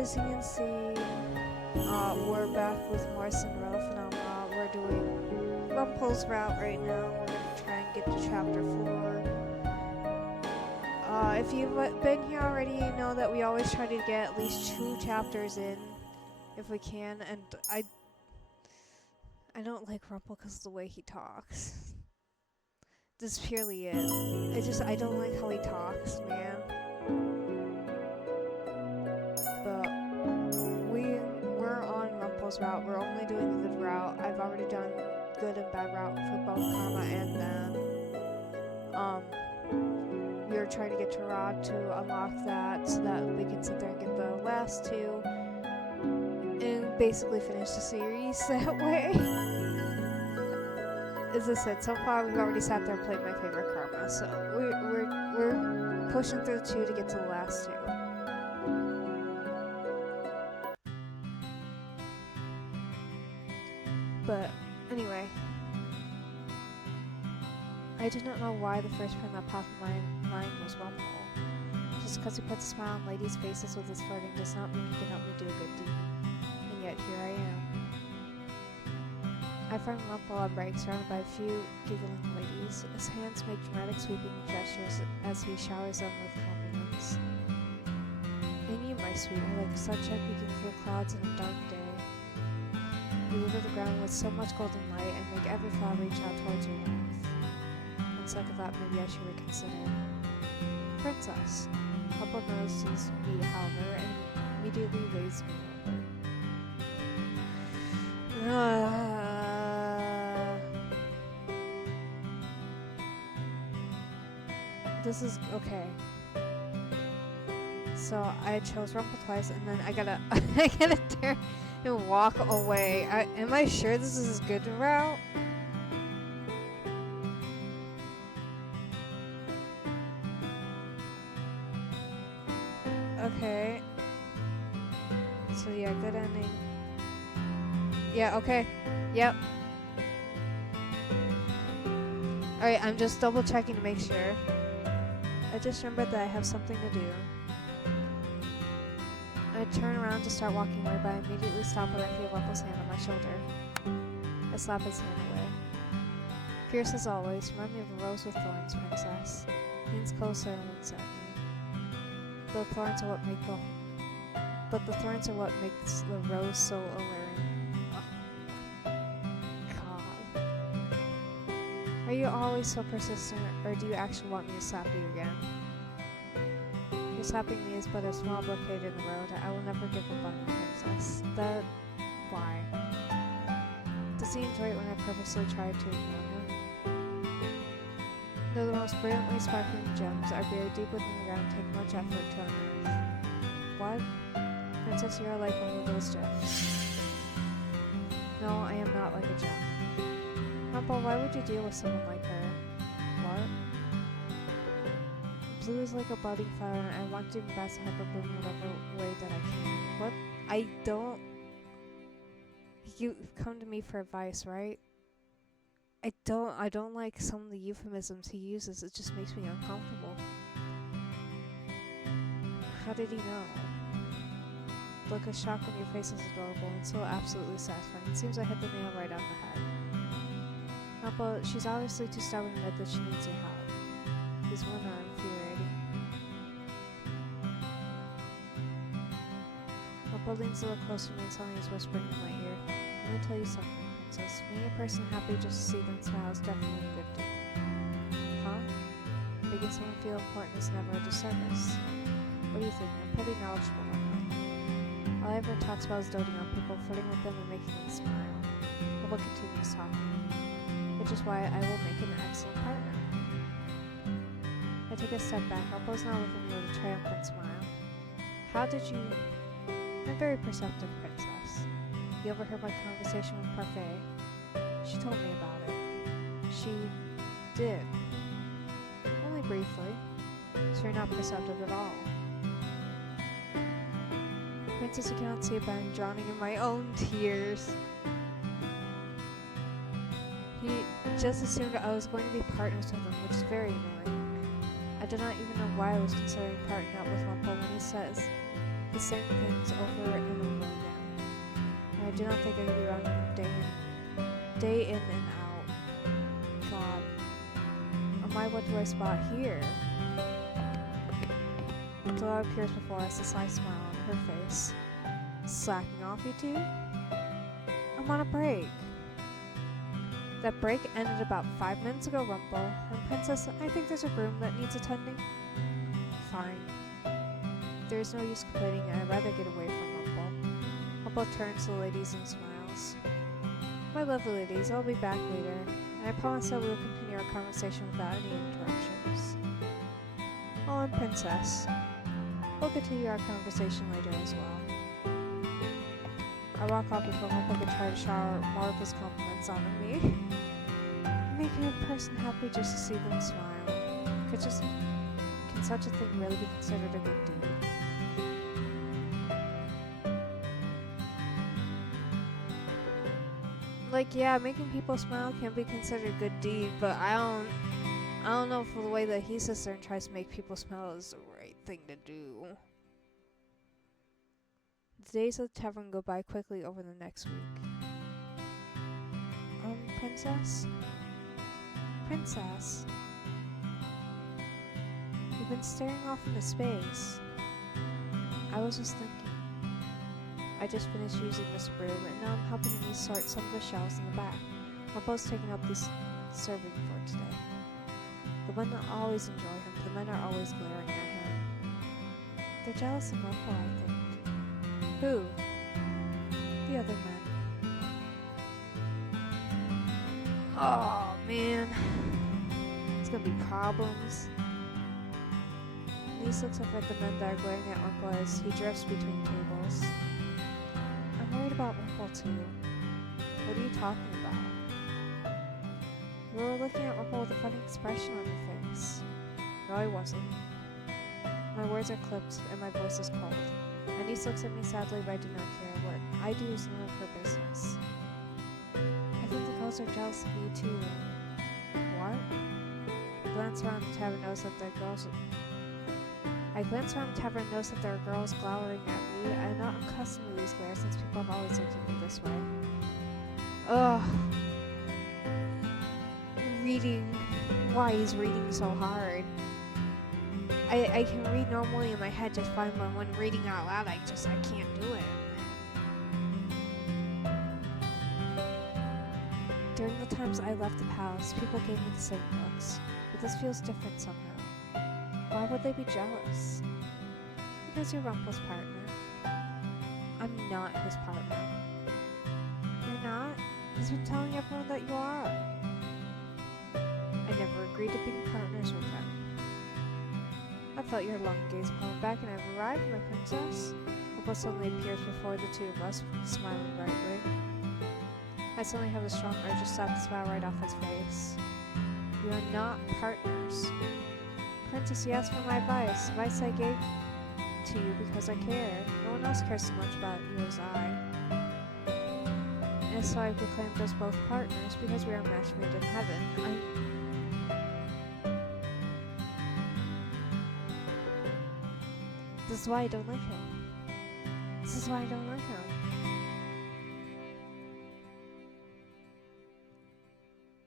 as you can see, we're back with more Cinderella Phenomenon. We're doing Rumple's route right now. We're gonna try and get to chapter 4. If you've been here already, you know that we always try to get at least 2 chapters in, if we can. And I don't like Rumple because of the way he talks. This is purely it. I don't like how he talks, man. We're on Rumple's route. We're only doing the good route. I've already done good and bad route for both Karma and them. We were trying to get to Rod to unlock that so that we can sit there and get the last 2 and basically finish the series that way. As I said, so far we've already sat there and played my favorite Karma, so we're pushing through 2 to get to the last 2. But anyway, I did not know why the first friend that popped in my mind was Rumple. Just because he puts a smile on ladies' faces with his flirting does not mean he can help me do a good deed. And yet here I am. I find Rumple on break, surrounded by a few giggling ladies. His hands make dramatic sweeping gestures as he showers them with compliments. And you, my sweet, are like sunshine peeking through the clouds in a dark day. You litter the ground with so much golden light and make every flower reach out towards your warmth. On second thought, maybe I should reconsider. Princess. Rumple notices me, however, and immediately waves me over. This is okay. So I chose Rumple twice, and then I gotta turn and walk away. Am I sure this is a good route? Okay. So yeah, good ending. Yeah, okay. Yep. Alright, I'm just double checking to make sure. I just remembered that I have something to do. I turn around to start walking away, but I immediately stop when I feel Rumple's hand on my shoulder. I slap his hand away. Fierce as always, remind me of a rose with thorns, princess. Leans closer and looks at me. The thorns are what makes the rose so alluring. God. Are you always so persistent, or do you actually want me to slap you again? Your slapping me is but a small blockade in the road. I will never give up on you, princess. Why? It seems right when I purposely tried to ignore him. Though the most brilliantly sparkling gems are buried deep within the ground, take much effort to unearth. What? Princess, you are like one of those gems. No, I am not like a gem. Rumple, why would you deal with someone like her? What? Blue is like a budding flower, and I want to do my best to help her bloom in whatever way that I can. What? You've come to me for advice, right? I don't like some of the euphemisms he uses. It just makes me uncomfortable. How did he know? The look of shock on your face is adorable and so absolutely satisfying. It seems I hit the nail right on the head. Rumple, she's obviously too stubborn to admit that she needs your help. These women are infuriating. Rumple leans a little closer to me and suddenly is whispering in my ear. Let me tell you something, princess. Being a person happy just to see them smile is definitely a good thing. Huh? Making someone feel important is never a disservice. What do you think? I'm pretty knowledgeable on that. All I ever talks about is doting on people, flirting with them, and making them smile. Rumple continues talking, which is why I will make an excellent partner. I take a step back. Rumple's now looking at me with a triumphant smile. How did you... I'm very perceptive, princess. You overheard my conversation with Parfait. She told me about it. She did. Only briefly. So you're not perceptive at all. Princess, you cannot see it, but I'm drowning in my own tears. He just assumed I was going to be partners with him, which is very annoying. I did not even know why I was considering partnering up with Rumple when he says the same things over and over again. And I do not think I could be wrong day in and out. God. Oh my, what do I spot here? Dora appears before us, a sly smile on her face. Slacking off, you two? I'm on a break. That break ended about 5 minutes ago, Rumple. And Princess, I think there's a room that needs attending. Fine. There's no use complaining, and I'd rather get away from Rumple. Rumple turns to the ladies and smiles. My lovely ladies, I'll be back later, and I promise that we will continue our conversation without any interruptions. Oh, and Princess, we'll continue our conversation later as well. I walk off before Rumple can try to shower more of his compliments onto me. Making a person happy just to see them smile. Can such a thing really be considered a good deed? Like, yeah, making people smile can be considered a good deed, but I don't know if the way that he sits there and tries to make people smile is the right thing to do. The days of the tavern go by quickly over the next week. Princess? Princess? You've been staring off into space. I was just thinking. I just finished using this broom, and now I'm helping you sort some of the shelves in the back. We're both taking up this serving for today. The women always enjoy him, the men are always glaring at him. They're jealous of Rumple, I think. Who? The other men. Oh, man. It's gonna be problems. Lise looks over at the men that are glaring at Rumple as he drifts between tables. I'm worried about Rumple too. What are you talking about? You were looking at Rumple with a funny expression on your face. No, I wasn't. My words are clipped and my voice is cold. Anise looks at me sadly, but I do not care. What I do is none of her business. I think the girls are jealous of you too. What? I glance around the tavern and notice that there are girls glowering at me. I'm not accustomed to these glares since people have always looked at me this way. Ugh. Reading. Why he's reading so hard? I can read normally in my head just fine, but when reading out loud, I can't do it. During the times I left the palace, people gave me the same looks, but this feels different somehow. Why would they be jealous? Because you're Rumple's partner. I'm not his partner. You're not? He's been telling everyone that you are. I never agreed to being partners with him. I felt your long gaze pulling back, and I've arrived, my princess. Rumple suddenly appears before the two of us, smiling brightly. I suddenly have a strong urge to slap the smile right off his face. You are not partners. Princess, you asked for my advice. Advice I gave to you because I care. No one else cares so much about you as I. And so I proclaimed us both partners because we are matched made in heaven. This is why I don't like him. This is why I don't like him.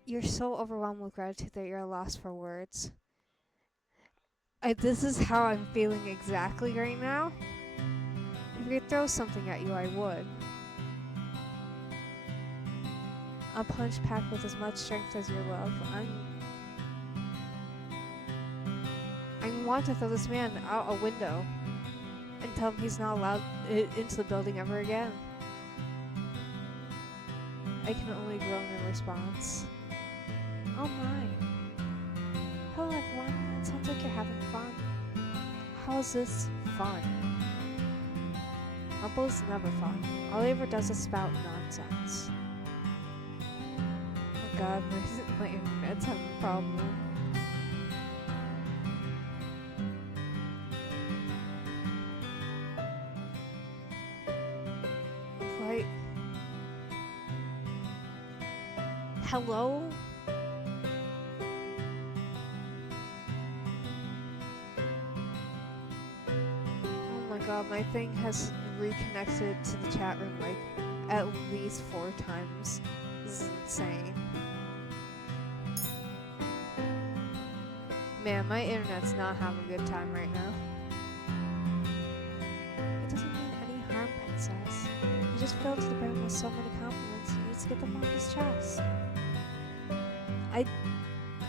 You're so overwhelmed with gratitude that you're at a loss for words. This is how I'm feeling exactly right now. If I could throw something at you, I would. A punch packed with as much strength as your love. I want to throw this man out a window and tell him he's not allowed into the building ever again. I can only groan in response. Oh my. Hello everyone, it sounds like you're having fun. How is this fun? Rumple's never fun. All he ever does is spout nonsense. Oh god, my internet's having a problem. Right. Hello? my thing has reconnected to the chat room like at least 4 times. This is insane. Man, my internet's not having a good time right now. It doesn't mean any harm, Princess. He just filled to the brim with so many compliments, he needs to get them off his chest.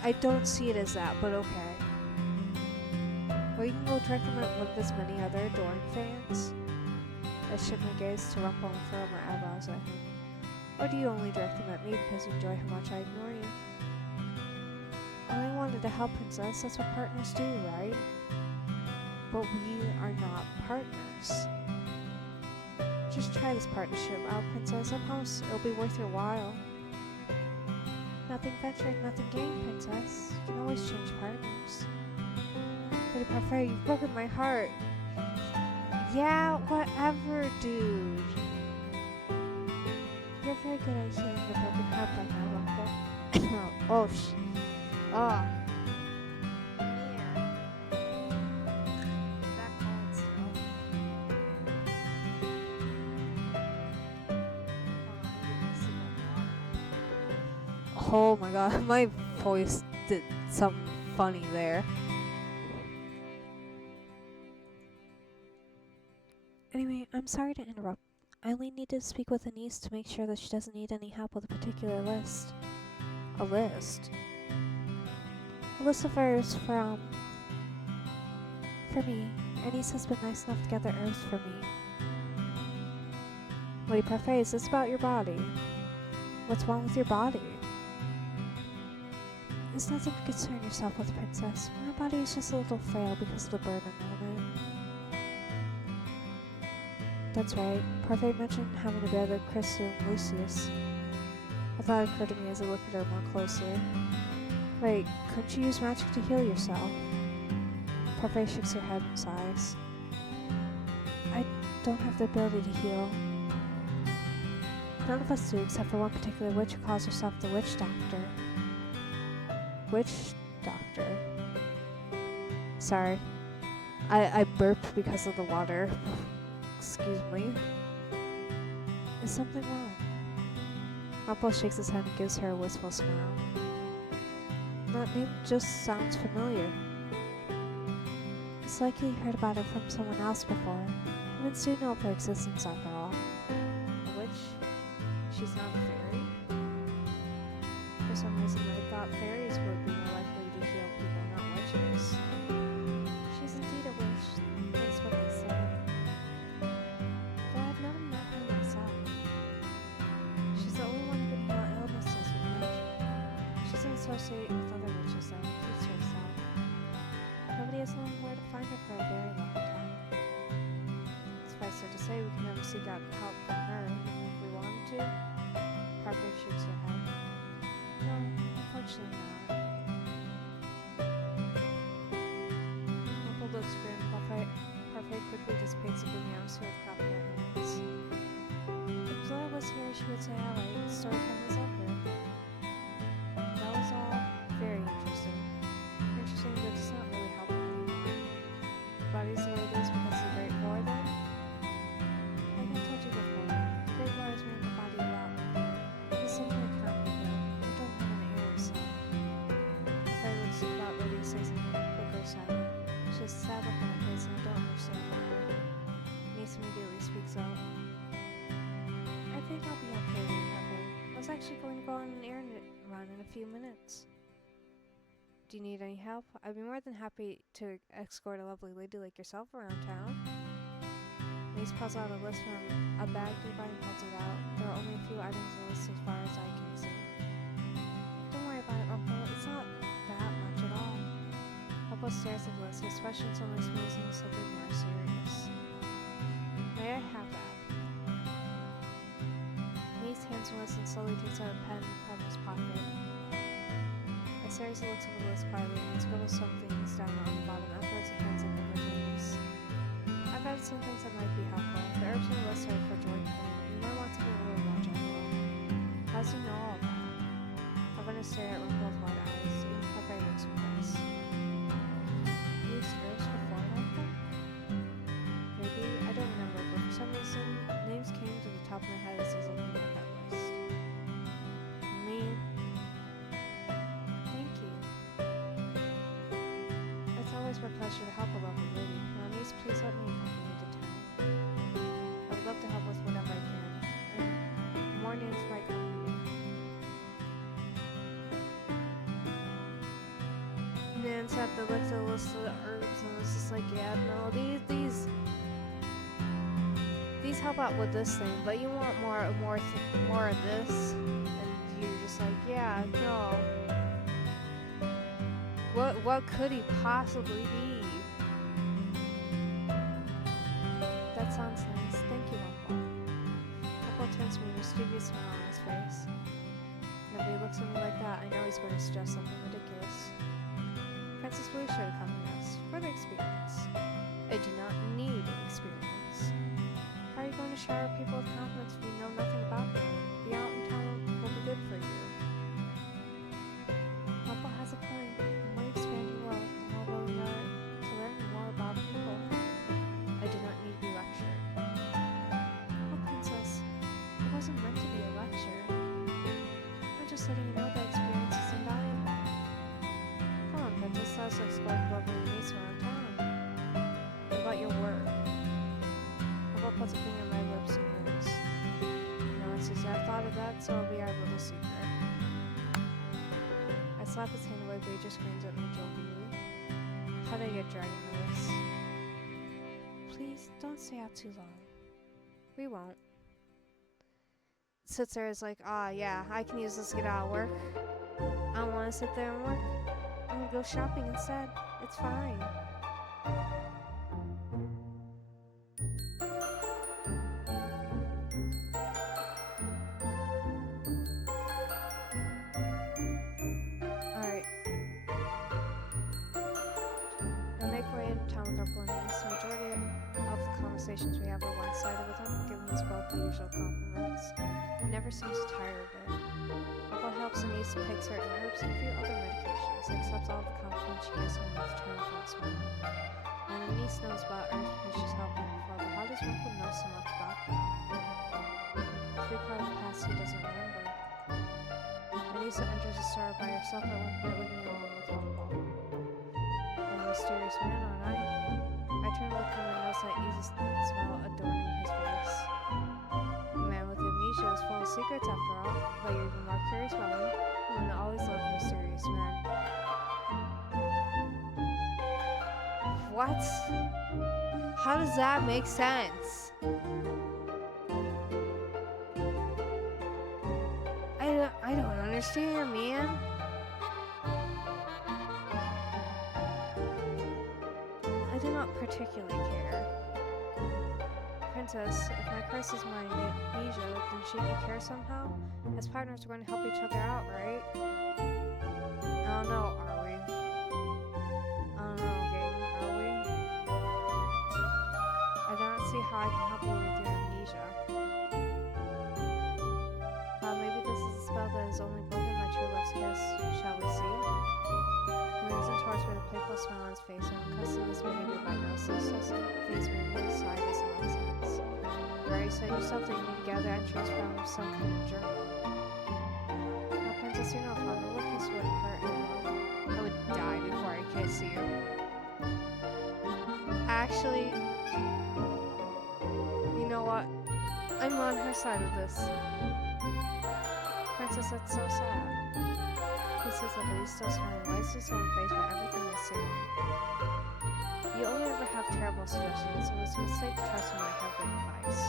I don't see it as that, but okay. Or you can go direct him at one of his many other adoring fans. I shift my gaze to rumple and furrow my eyebrows at him. Or do you only direct them at me because you enjoy how much I ignore you? I only wanted to help, Princess. That's what partners do, right? But we are not partners. Just try this partnership out, Princess. I promise it'll be worth your while. Nothing ventured, nothing gained, Princess. You can always change partners. Lady Parfait, you've broken my heart. Yeah, whatever, dude. You're very good at healing your broken heart by now, Rumple. Oh, oh. Man. That calls Oh my god, my voice did something funny there. Anyway, I'm sorry to interrupt. I only need to speak with Anise to make sure that she doesn't need any help with a particular list. A list? A list of herbs for me. Anise has been nice enough to gather herbs for me. Lady Parfait, is this about your body? What's wrong with your body? It's nothing to concern yourself with, Princess. My body is just a little frail because of the burden on it. That's right. Parfait mentioned having to bear the crystal and Lucius. A thought occurred to me as I looked at her more closely. Wait, couldn't you use magic to heal yourself? Parfait shakes her head and sighs. I don't have the ability to heal. None of us do, except for one particular witch who calls herself the Witch Doctor. Witch Doctor? Sorry. I burped because of the water. Excuse me. Is something wrong? Rumple shakes his head and gives her a wistful smile. That name just sounds familiar. It's likely you heard about her from someone else before. Humans do know of her existence after all. A witch? She's not a fairy? For some reason I thought fairies would be more likely to heal people, not witches. She's indeed a witch. That's what they say. Though I've never met her myself. She's the only one who can heal illnesses with magic. She doesn't associate with other witches though, and keeps to herself. Nobody has known where to find her for a very long time. Suffice it to say, we can never seek out help from her, even if we wanted to. Parker shakes her head. No, unfortunately not. Rumple looks grim. Parfait quickly dissipates the gloomy atmosphere with clapping her hands. If Blair was here, she would say, alright, story time is over. That was all very interesting. Interesting, but it's not really helping anyone. The body's the way it is because of the Great War, then? Like I told you before, the Great War has made the body a lot weaker. It's something I can't be good. I don't have an ear, so... If I was about ready to say something, but go silent. She has a sad look on her face and I don't understand why. Niece immediately speaks out. I think I'll be okay, Lady Pepper. I was actually going to go on an errand run in a few minutes. Do you need any help? I'd be more than happy to escort a lovely lady like yourself around town. Niece pulls out a list from a bag nearby and holds it out. There are only a few items on the list as far as I can see. Don't worry about it, Rumple. It's not that much at all. Rumple stares at the list, his expression suddenly smooths and something more serious. May I have that? Niece hands the list and slowly takes out a pen from his pocket. Seriously looks over the list quietly and scribbles some things down on the bottom. Afterwards, he hands it over to Niece. I've added some things that might be helpful. The herbs on the list are for joint pain. You might want to be a little more general. How does he know all that? I'm going to stare at Rumple's wide eyes. Even Parfait looks impressed. Use herbs for foreign help? Maybe. I pleasure to help a lovely lady. Now, niece, please let me accompany you to town. I would love to help with whatever I can. And more names might come. Nance had to look at the list of the herbs and was just like, yeah, no, these help out with this thing, but you want more of this, and you're just like, yeah, no. What could he possibly be? That sounds nice. Thank you, Uncle. Uncle turns to me, a mischievous smile on his face. And if he looks at me like that, I know he's going to suggest something ridiculous. Princess Blue should accompany us for the experience. I do not need experience. How are you going to shower people with compliments if you know nothing about them? Be out in town will be good for you. Uncle has a point. The more you expand your world, the more willing you are to learn more about people. I do not need to be lectured. Oh, Princess, it wasn't meant to be a lecture. I'm just letting you know that experience is invaluable. Come on, Princess, let's explore the lovely niece around town. What about your work? Uncle puts a finger on my lips and moves. No one sees I've thought of that, so it'll be our little secret. I slap his hand away, but he just grins at me jokingly. How did I get dragged into this? Please, don't stay out too long. We won't. Sits there is like, yeah, I can use this to get out of work. I don't want to sit there and work. I'm gonna go shopping instead. It's fine. Alright. I make my way into town with Uncle and niece. The majority of the conversations we have are one-sided, with Uncle giving us both the usual compliments. He never seems to tire of it. Uncle helps the niece pick certain herbs and a few other medications. He accepts all the compliments she gives him with return for a smile. And the niece knows about herbs because she's helped me before, but how does Uncle know so much about them? To be part of the past he doesn't remember. Anissa enters the store by herself at one point, leaving me alone with Uncle. I'm a mysterious man, aren't I? I turn to look at him and notice that easy smile adorning his face. The man with amnesia is full of secrets after all, but you're even more curious about me. Women always love mysterious men. What? How does that make sense? I don't understand, man. I do not particularly care. Princess, if my curse is my amnesia, then shouldn't you care somehow? As partners, we're going to help each other out, right? I don't know, are we? I don't know, gang, are we? I don't see how I can help you with your amnesia. Maybe this is a spell that is only broken my true love's kiss. Shall we see? He leans in towards me with a playful smile on his face, and I'm accustomed to this behavior by now, so this doesn't faze me in the slightest nonsense. You already said yourself that you need to gather entries from some kind of journal. Now, Princess, you're no fun. The little kiss wouldn't hurt anyone. I would die before I kiss you. Actually, you know what? I'm on her side of this. Princess, that's so sad. He says that, but he's still smiling. Why is he so unfazed by everything I say? You only ever have terrible suggestions, so it's a mistake to trust when I have good advice.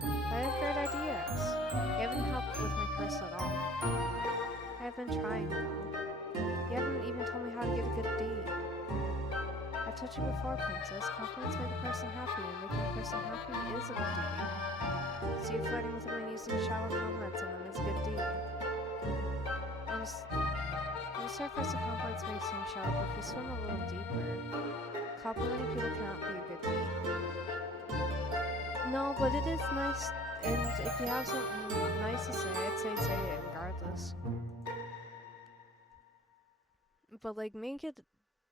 But I have great ideas. You haven't helped with my curse at all. I have been trying, though. You haven't even told me how to get a good deed. I've told you before, Princess. Compliments make a person happy, and making a person happy is a good deed. So you flirting with them and using shallow compliments on them is a good deed. On the surface, the compliments may seem shallow, but if you swim a little deeper, complimenting people cannot be a good deed. No, but it is nice, and if you have something nice to say, I'd say it regardless. But like, make it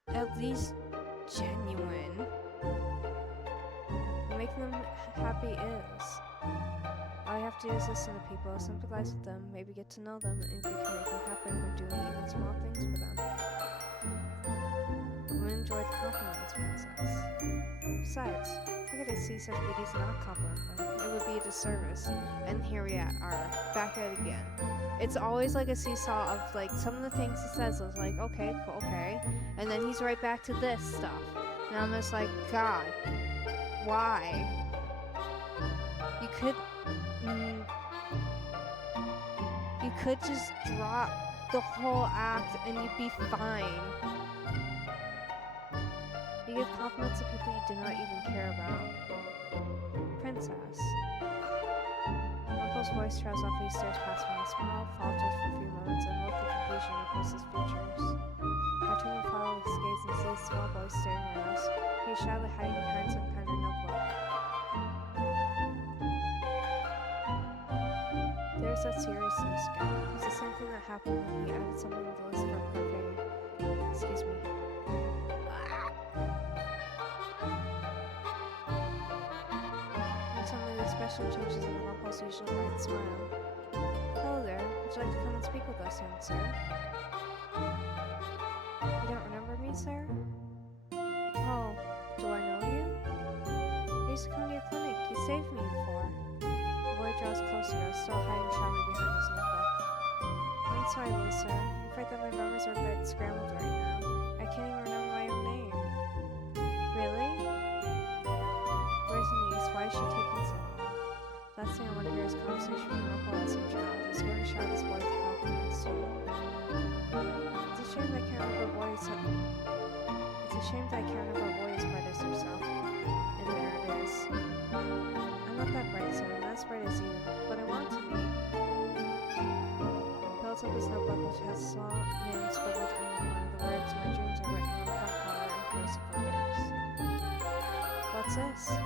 at least genuine. Making them happy is. All you have to do is listen to people, sympathize with them, maybe get to know them, and if you can make them happy, we're doing even small things for them. would enjoy the compliments, princess. Besides, how could I see such beauties and not compliment them? It would be a disservice. And here we are, back at it again. It's always like a seesaw of like some of the things he says is like, okay, cool, okay. And then he's right back to this stuff. And I'm just like, God, why? You could just drop the whole act and you'd be fine. You give compliments to people you do not even care about. Princess. Uncle's voice trails off, he stares past me. He smiles, falters for a few moments, and look of confusion across his features. I turn and follow his gaze and see a small boy staring at us. He is shyly hiding behind some kind of notebook. There's that seriousness again. It's the same thing that happened when he added something to the list for parfait. Excuse me. And suddenly the expression changes and Rumple's usual bright smile. Hello there. Would you like to come and speak with us, young sir? You don't remember me, sir? Oh, do I know you? I used to come to your clinic. You saved me before. The boy draws closer, still hiding shyly behind his notebook. I'm sorry, little sir. I'm afraid that my memories are a bit scrambled right now. I can't even remember my own name. Really? Where's Denise? Why is she taking so long? Last thing I want to hear is a conversation between Rumple and some child. He's going to shout his boy with compliments too. It's a shame that I can't remember what boy said. It's a shame that I can't remember what boy his predecessor herself. And there it is. I'm not that bright, sir. I'm not as bright as you, but I want to be. He holds up his notebook, which has a small name scribbled in the corner. The words, my dreams are written on the front cover in cursive letters. What's this? I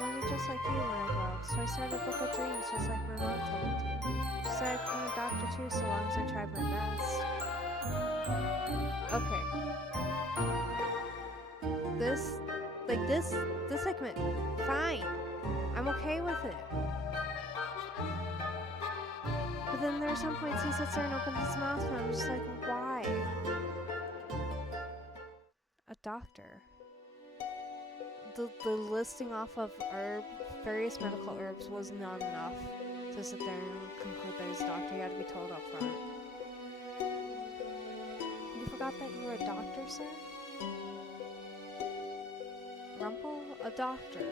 want to be just like you when I grow up, so I started a book of dreams just like my mom told me to. She said I'd become a doctor too, so long as I tried my best. Okay. This segment, fine. I'm okay with it. But then there are some points he sits there and opens his mouth and I'm just like, why? A doctor. The listing off of various medical herbs was not enough to sit there and conclude that he's a doctor. He had to be told up front. You forgot that you were a doctor, sir? Rumple? A doctor.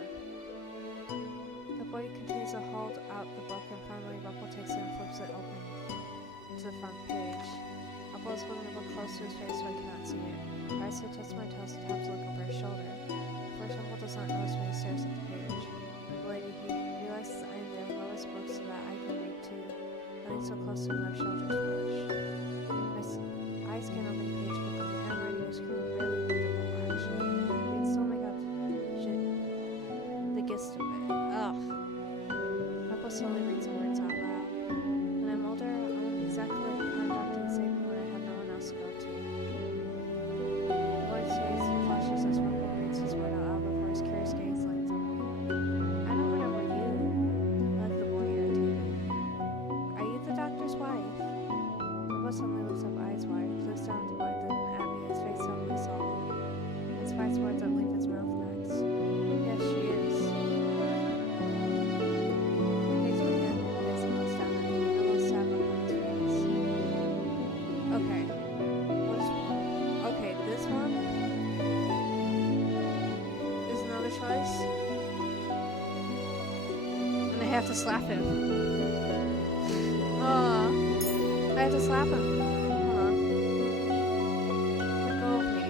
The boy continues to hold out the book and finally Rumple takes it and flips it open to the front page. Rumple is holding the book close to his face so I cannot see it. I sit touch my toes and taps look over his shoulder. First, Rumple does not notice when he stares at the page. The lady, he realizes I am there and lowers the book so that I can read too. Nothing so close to my shoulders brush. My eyes scan over the page quickly. The handwriting is really readable, actually. I can still make out the gist of it. Ugh. Rumple slowly reads the words out loud. When I'm older, I want to be exactly like the kind doctor that saved me when I had no one else to go to. The boy's face flushes as Rumple reads his word out loud before his curious gaze lands on me. I don't remember you, like the boy irritated. Are you the doctor's wife? Rumple suddenly looks up, eyes wide, looks down at the boy, then at me, his face suddenly solemn. And spies words that leave his mouth next. Yes, she is. Okay. Okay, this one is another choice. And I have to slap him. I have to slap him. Hold on. Let go of me.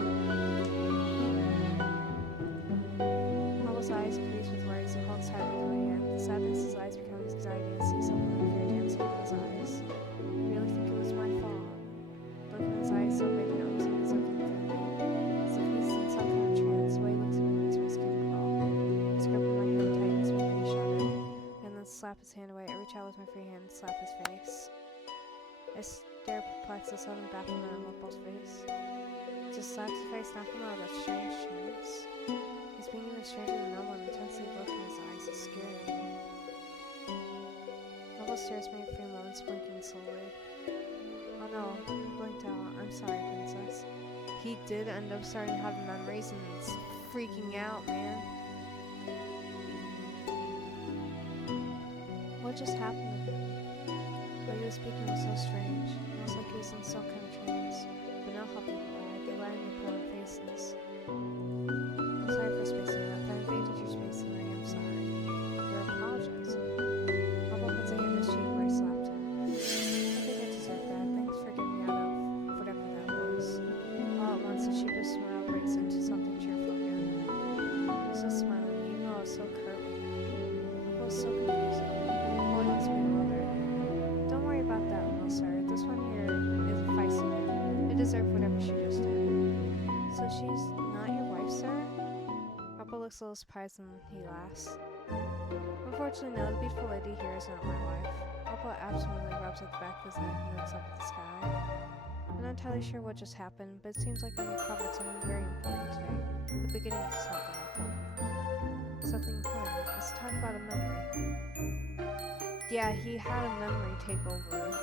Hubble's eyes crease with worries. He holds tightly to my hand. The sadness in his eyes becomes anxiety and sees something unfair dancing in his eyes. I really think it was my fault. Look in his eyes so big and almost like he's looking through me. As if he's in some kind of trance, the way he looks at me makes my skin crawl. His grip on my hand tightens, making me shudder. And then slap his hand away. I reach out with my free hand and slap his face. I stare perplexed at sudden bafflement on Rumple's face. Just slaps his face, knocking him out of that strange trance. He's being even stranger than normal, and the intensity of the look in his eyes is scaring me. Rumple stares at me for a few moments, blinking slowly. Oh no, he blinked out. I'm sorry, princess. he did end up starting to have memories and it's freaking out, man. What just happened to him? What he was speaking was so strange, almost like he was in some kind of trance. But no help required. They lied and they put on faces. I'm sorry for spacing out. If I invaded your space, then I am sorry. You're apologizing. Papa puts a hand on his cheek where he slapped him. I think I deserve that. Thanks for getting me out of whatever that was. All at once, the sheepish smile breaks into something cheerful again. I was just smiling, even though I was so curt with him. I was so confusing. Boy looks bewildered. Don't worry about that, little sir. This one here is a feisty one. I deserve whatever she just did. So she's not your wife, sir? Papa looks a little surprised and he laughs. Unfortunately, no, the beautiful lady here is not my wife. Papa absently rubs at the back of his neck and looks up at the sky. I'm not entirely sure what just happened, but it seems like I'm uncovered something very important today. The beginning of something important. Something important. Let's talk about a memory. Yeah, he had a memory take over.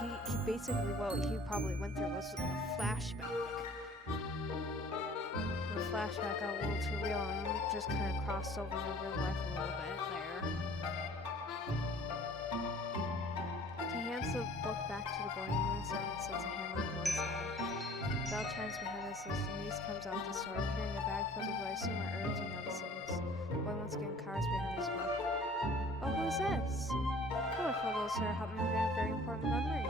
He basically, what he probably went through was a flashback. The flashback got a little too real and just kind of crossed over and over life a little bit there. He hands the book back to the boy and leans down and sets a hand on the boy's head. Bell chimes behind us as Denise comes out the store carrying a bag filled with what I assume are herbs and medicines. The boy once again cowers behind his book. Oh, who's this? Oh, my fellow sir, help me get a very important memory.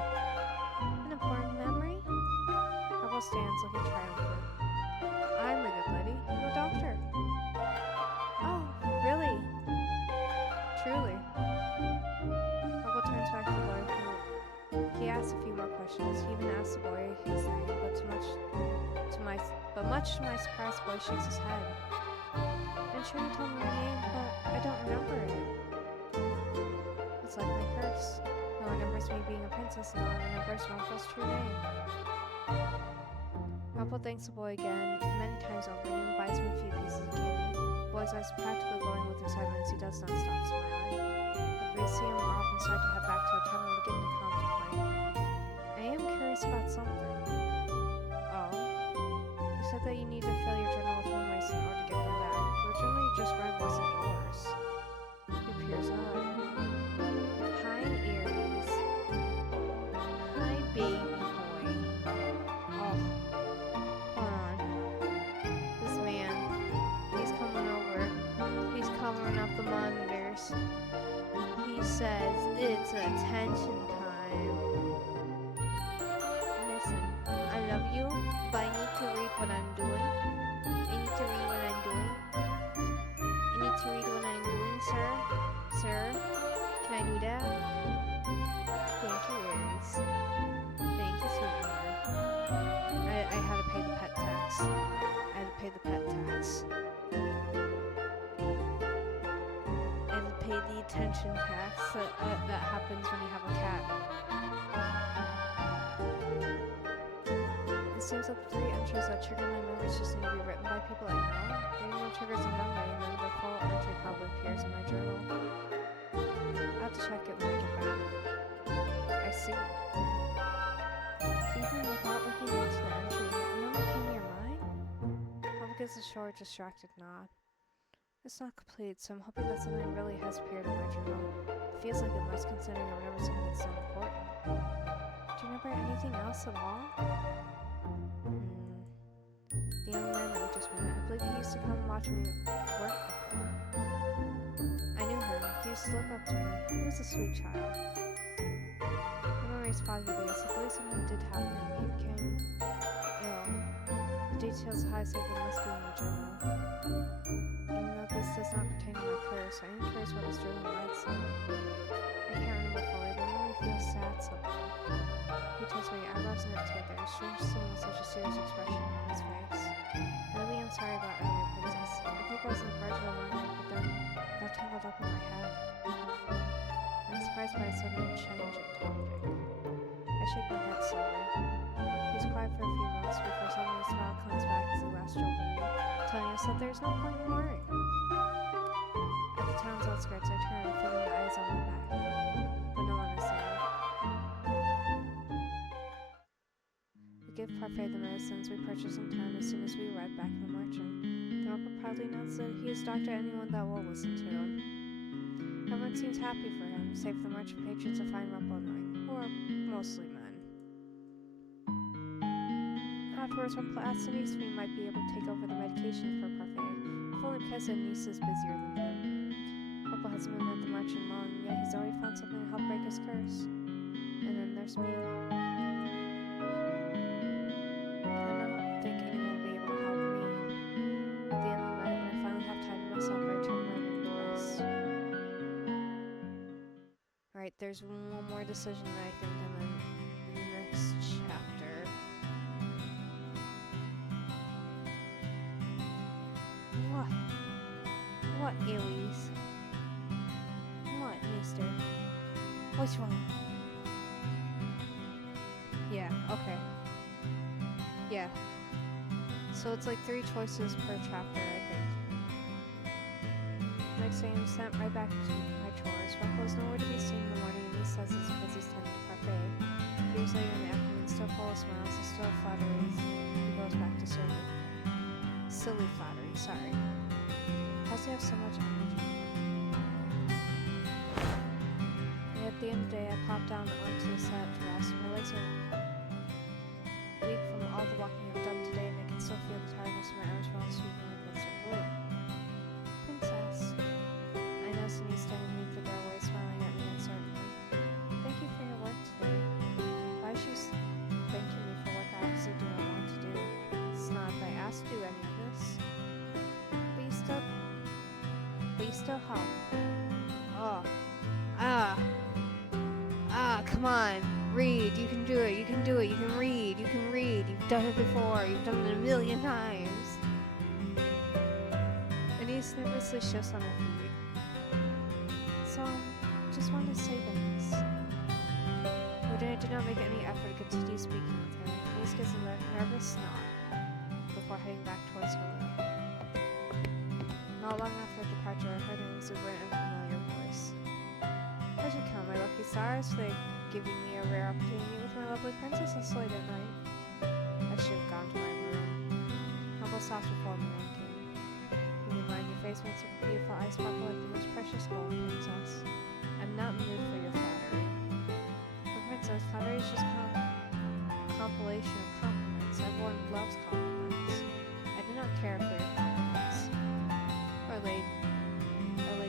An important memory? Purple stands looking triumphant. I'm the good lady. I'm a doctor. Oh, really? Truly. Purple turns back to the boy who he asks a few more questions. He even asks the boy his name, but much to my surprise, the boy shakes his head. I'm sure you told me your name, but I don't remember it. It's like my curse. No one remembers me being a princess, and no one remembers Rumpel's true name. Rumpel thanks the boy again, many times over, and even buys him a few pieces of candy. The boy's eyes practically glowing with excitement as he does not stop smiling. After we see him off and start to head back to the town and begin to contemplate. I am curious about something. Oh? You said that you need to fill your journal with memories in order to get them back. The journal you just read wasn't yours. It appears not. Hi, Aries. Hi, baby boy. Oh, hold on. This man, he's coming over. He's covering up the monitors. He says it's attention time. Listen, I love you, but I need to read what I'm doing. I need to read what I'm doing. I need to read what I'm doing, sir. Sir, can I do that? Thank you, Aries. Thank you, sweetheart. I had to pay the pet tax. I had to pay the pet tax. I had to pay the attention tax that happens when you have a cat. It seems that the 3 entries that trigger my memories just need to be written by people I know. Reading them triggers a memory, and then the full entry probably appears in my journal. I'll have to check it when I get back. I see. Even without looking into the entry, a memory came to your mind? Papa gives a short, distracted nod. It's not complete, so I'm hoping that something really has appeared in my journal. It feels like it must, considering I remember something that's so important. Do you remember anything else at all? The young man that we just met, I believe he used to come and watch me work before. I knew him. He used to look up to me. He was a sweet child. My memory's foggy, but yes, I believe something did happen to him. He became ill. The details of how I saved him must be in the journal. Even though this does not pertain to my curse, I am curious what his journal might say. I can't remember fully, but it made me feel sad somehow. He tells me eyebrows knit together, a strange scene with such a serious expression on his face. Really, I'm sorry about earlier, princess. I think I was on the verge of a memory, but then got tangled up in my head. I'm surprised by a sudden change of topic. I shake my head slowly. He's quiet for a few moments before suddenly a smile comes back as he laughs jokingly, telling us that there's no point in worrying. At the town's outskirts, I turn, feeling the eyes on my back, but no one is there. parfait the medicines we purchased in time as soon as we arrived back in the merchant. The Marple proudly announced that he is doctor anyone that will listen to him. Everyone seems happy for him, save for the merchant patrons who find Marple annoying, who are mostly men. Afterwards, Marple asked Denise if he might be able to take over the medications for parfait, if only because Denise is busier than him. Marple hasn't been at the merchant long, yet he's already found something to help break his curse. And then there's me. Right, there's one more decision I think, and then in the next chapter. What, Aries? What, mister? What's wrong? Yeah, okay. Yeah. So it's like 3 choices per chapter, I think. Next day, I'm sent right back to my chores. Marple is nowhere to be seen in the morning, and he says it's because he's tending to parfait. Years later in the afternoon, still full of smiles and still flatteries, he goes back to serving. Silly flattery, sorry. How does he have so much energy? And at the end of the day, I pop down onto the set to rest. My legs are weak from all the walking I've done today, and I can still feel the tiredness in my arms while I'm sweeping the books are blue. Princess. I know Sunny's standing beneath the doorway, smiling at me uncertainly. Thank you for your work today. Why is she thanking me for work I obviously do not want to do? It's not if I asked you any of this. But you still help. Oh. Come on. Read. You can do it. You can do it. You can read. You can read. You've done it before. You've done it a million times. Anise nervously shifts on her feet. So, just wanted to say thanks. But I did not make any effort to continue speaking with her. Anise gives a nervous nod before heading back towards her room. Not long after her departure, I heard an exuberant and familiar voice. Where'd you come, my lucky stars? They're giving me a rare opportunity to meet with my lovely princess this late at night. I should have gone to my room. Marple soft before me when came. In your mind, your face makes your beautiful eyes sparkle like the most precious gold, princess. I'm not in the mood for your flattery. For princess, flattery is just compilation of compliments. Everyone loves compliments. I do not care for your compliments. Or Lady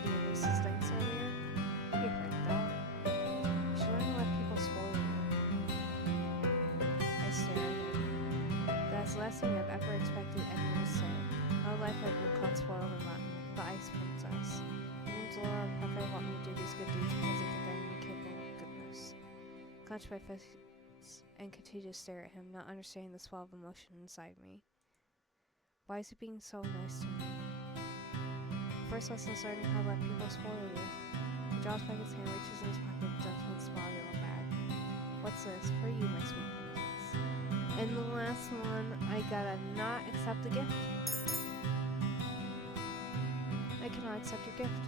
Elise's thanks earlier. You heard that. You should learn to let people spoil you. I stare at him. That's the last thing I've ever expected anyone to say. My life I've been called spoiled and rotten. The Ice Princess. Name's Laura and Parfait want me to do these good deeds because they think I'm incapable of goodness. Clench my fists and continue to stare at him, not understanding the swell of emotion inside me. Why is he being so nice to me? First lesson is learning how to let people spoil you. He draws back his hand, reaches in his pocket, and dumps in a small yellow bag. What's this? For you, my sweet princess. And the last one, I gotta not accept the gift. I cannot accept your gift.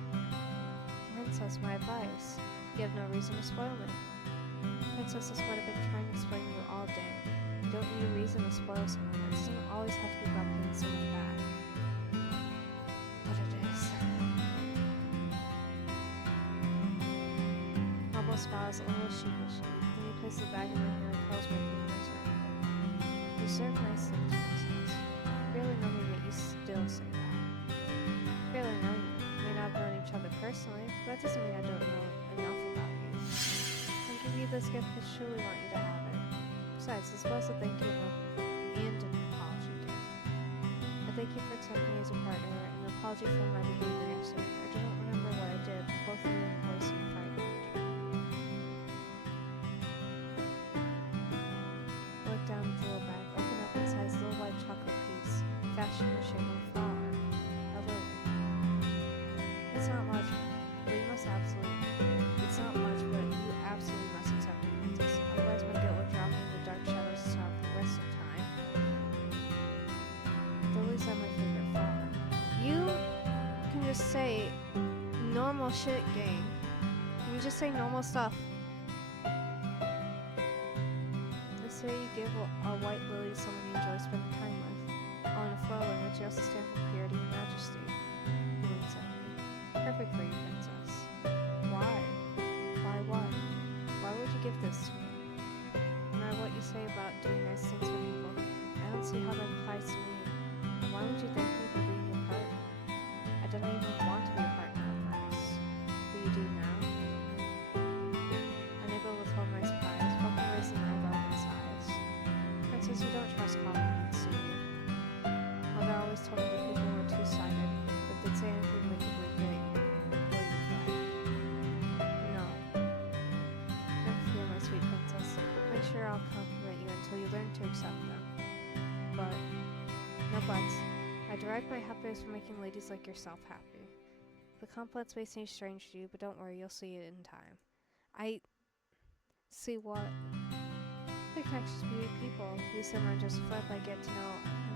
Princess, my advice. You have no reason to spoil me. Princess, this is what I've been trying to explain to you all day. You don't need a reason to spoil someone. It doesn't always have to be about paying someone back. But it is. Marple smiles a little sheepishly. Then he places the bag in my hair and curls my fingers around it. You deserve nice things, princess. You barely know me, yet you still say that. Barely know you. We may not have known each other personally, but that doesn't mean I don't know enough about you. I give you this gift because I truly want you to have it. Besides, it's both a thank you and an apology gift. I thank you for accepting me as a partner, and an apology for my behavior yesterday. I do not remember what I did, but both of you and voice seem frightened. I look down at the little bag, open up inside a little white chocolate piece, fashioned in the shape of a flower. A lily. It's not much, but you must absolutely. It's not much, but you absolutely must accept it, princess. Otherwise, my guilt will drown me in the dark shadows for the rest of time. Lilies are my favorite flower. You can just say normal shit, gang. You can just say normal stuff. They say you give a white lily to someone you enjoy spending time with. On a flower in which you also stand for purity and majesty. He winks at me. Perfect for you, princess. Why? Why what? Why would you give this to me? No matter what you say about doing nice things for people, I don't see how that applies to me. And why would you thank me for being your partner? I didn't even want to be a partner at first. But you do now? Unable to withhold my surprise, Bucky raised an eyebrow in his eyes. Princess, you don't trust compliments, do you? Mother always told me that people were two-sided, but they'd say anything to make you believe that you fly. No. Never fear, my sweet princess. Make sure I'll compliment you until you learn to accept them. But, no buts. I derive my happiness from making ladies like yourself happy. The compliments may seem strange to you, but don't worry, you'll see it in time. I see what? The connections between people. These summer and Joseph Webb, I get to know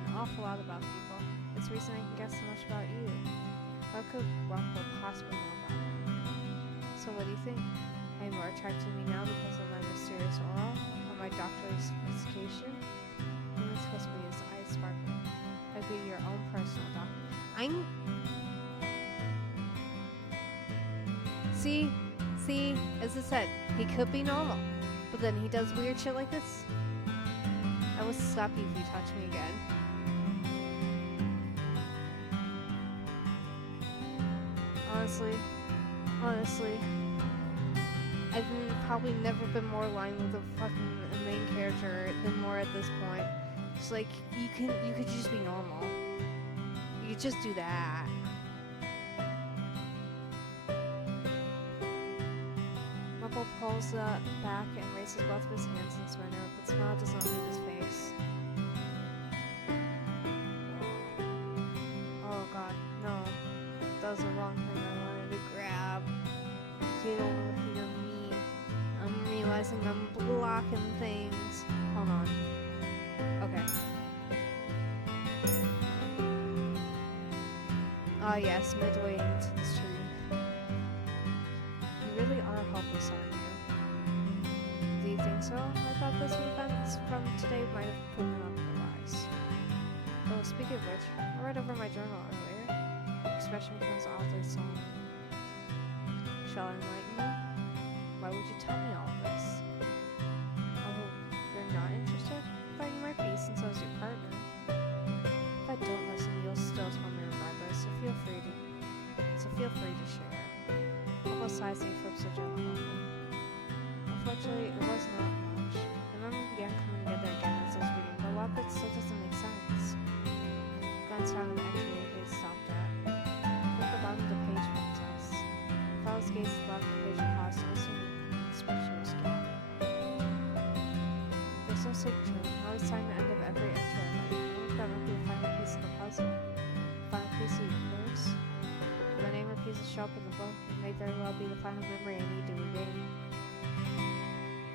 an awful lot about people. It's the reason I can guess so much about you. How could Rumple possibly know about it? So what do you think? Are you more attracted to me now because of my mysterious aura, or my doctorate sophistication? He was supposed to be his eyes sparkling. I'd be your own personal doctor. See, as I said, he could be normal, but then he does weird shit like this. I will slap you if you touch me again. Honestly, I've probably never been more aligned with a fucking main character than more at this point. It's like, you could just be normal. You could just do that. Rumple pulls back and raises both of his hands in surrender, but the smile does not leave his face. Oh god, no. That was the wrong thing I wanted to grab. Get over here, me. I'm realizing I'm blocking things. Hold on. Okay. Ah yes, midway into this tree. You really are helpless, aren't you? Do you think so? I thought this events from today might have proven otherwise. Oh, speaking of which, I read over my journal earlier. The expression becomes oddly solemn. Shall I enlighten you? Why would you tell me all of this? Oh, you're not interested? I thought you might be, since I was your partner. If I don't listen, you'll still tell me regardless, so feel free to share. Rumple sighs and he flips the journal open. Unfortunately, it was not much. The memory began coming together again as I was reading, but a lot of it still doesn't make sense. Glance down at the entry he had stopped at. Look at the bottom of the page, princess. Fowl's gaze at the bottom of the page and paused, noticing the conspicuous gap. There's no signature. I always sign the end of every entry I write. I wonder if that might be the final piece of the puzzle. The final piece of the universe? When my name refuses to show up in the book, it may very well be the final memory I need to regain.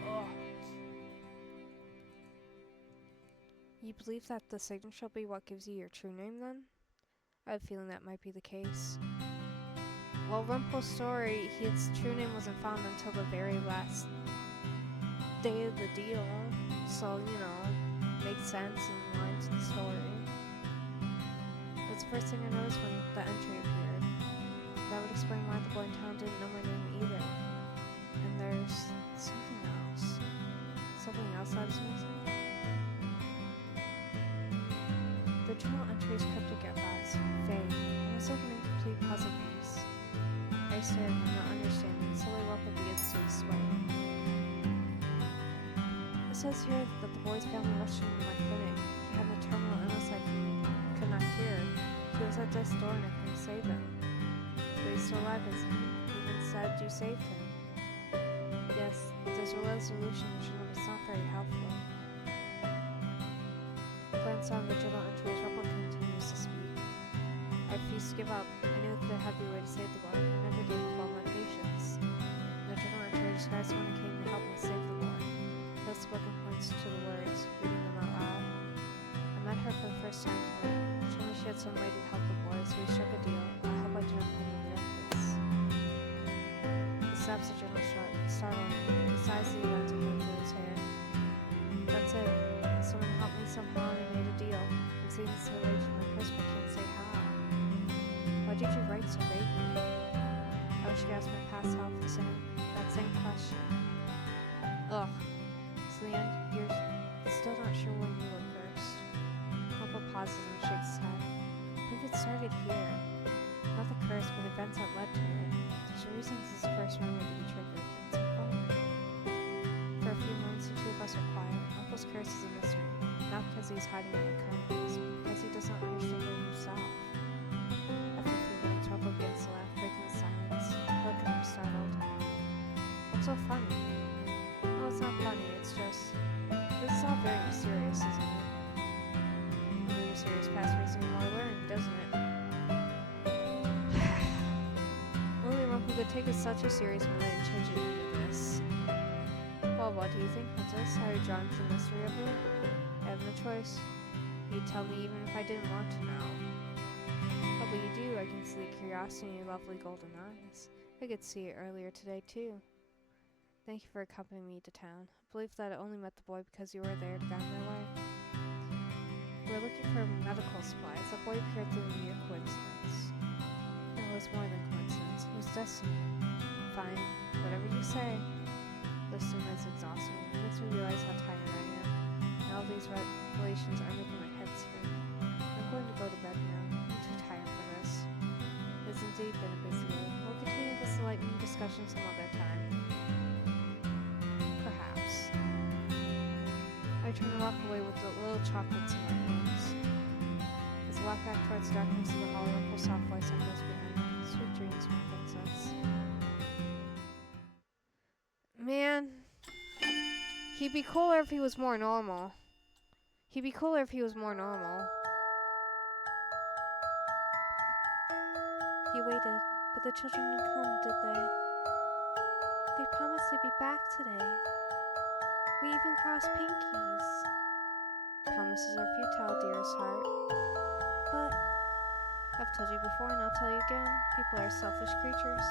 Oh. You believe that the signature will be what gives you your true name, then? I have a feeling that might be the case. Well, Rumple's story, his true name wasn't found until the very last day of the deal, so, you know, makes sense in line to the story. That's the first thing I noticed when the entry appeared. That would explain why the boy in town didn't know my name either. And there's something else. Something else that is missing? The journal entry is cryptic at best, vague, almost like an incomplete puzzle piece. I stared and not understanding, slowly Rumple begins to explain. It says here that the boy's family rushed into my clinic. He had a terminal illness I could not cure. He was at death's door and I couldn't save him. But he's still alive, isn't he? Even said you saved him. Yes, there's a resolution in the journal, but it's not very helpful. I glanced down the journal entry as Rumple continues to speak. I refused to give up. I knew that there had to be a way to save the boy. I never gave up all my patience. The journal entry describes someone who came to help me save the boy. This book and points to the words, reading them out loud. I met her for the first time today. She told me she had some way to help the boy, so we struck a deal. I hope I do not come in with this. He snaps the journal shut, startled me. He sighs the event and came through his hair. That's it. Someone helped me somehow and I made a deal. I've seen this relation in my purse but can't say how. Why did you write so vaguely? I wish you could ask my past self that same question. Ugh. To the end, you're still not sure when you were first. Papa pauses and shakes his head. I believe it started here. Not the curse, but events that led to it. There's a reason this is the first memory to be triggered. It's important. For a few moments, the two of us are quiet. Uncle's curse is a mystery. Not because he's hiding it like kindness, but because he does not understand it himself. After a few minutes, Rocco begins to laugh, breaking the silence. I look at him startled. What's so funny? Oh, it's not funny, it's just... This is all very mysterious, isn't it? The more mysterious past makes me more learned, doesn't it? Only Rocco could take it such a serious moment and change it into this. Well, what do you think, Princess? Are you drawn to the mystery of it? I have no choice. You'd tell me even if I didn't want to know. Oh, but you do. I can see the curiosity in your lovely golden eyes. I could see it earlier today, too. Thank you for accompanying me to town. I believe that I only met the boy because you were there to guide my way. We were looking for medical supplies. The boy appeared through a mere coincidence. It was more than coincidence. It was destiny. Fine. Whatever you say. Listening is exhausting. It makes me realize how tired I am. And all these revelations are making my head spin. I'm going to go to bed now. I'm too tired for this. It's indeed been a busy day. We'll continue this enlightening discussion some other time. Perhaps. I turn to walk away with the little chocolates in my hands. As I walk back towards the darkness of the hall, Uncle's soft voice echoes behind me. Sweet dreams, my princess. Man, he'd be cooler if he was more normal. He waited, but the children didn't come, did they? They promised they'd be back today. We even crossed pinkies. Promises are futile, dearest heart. But I've told you before and I'll tell you again, people are selfish creatures.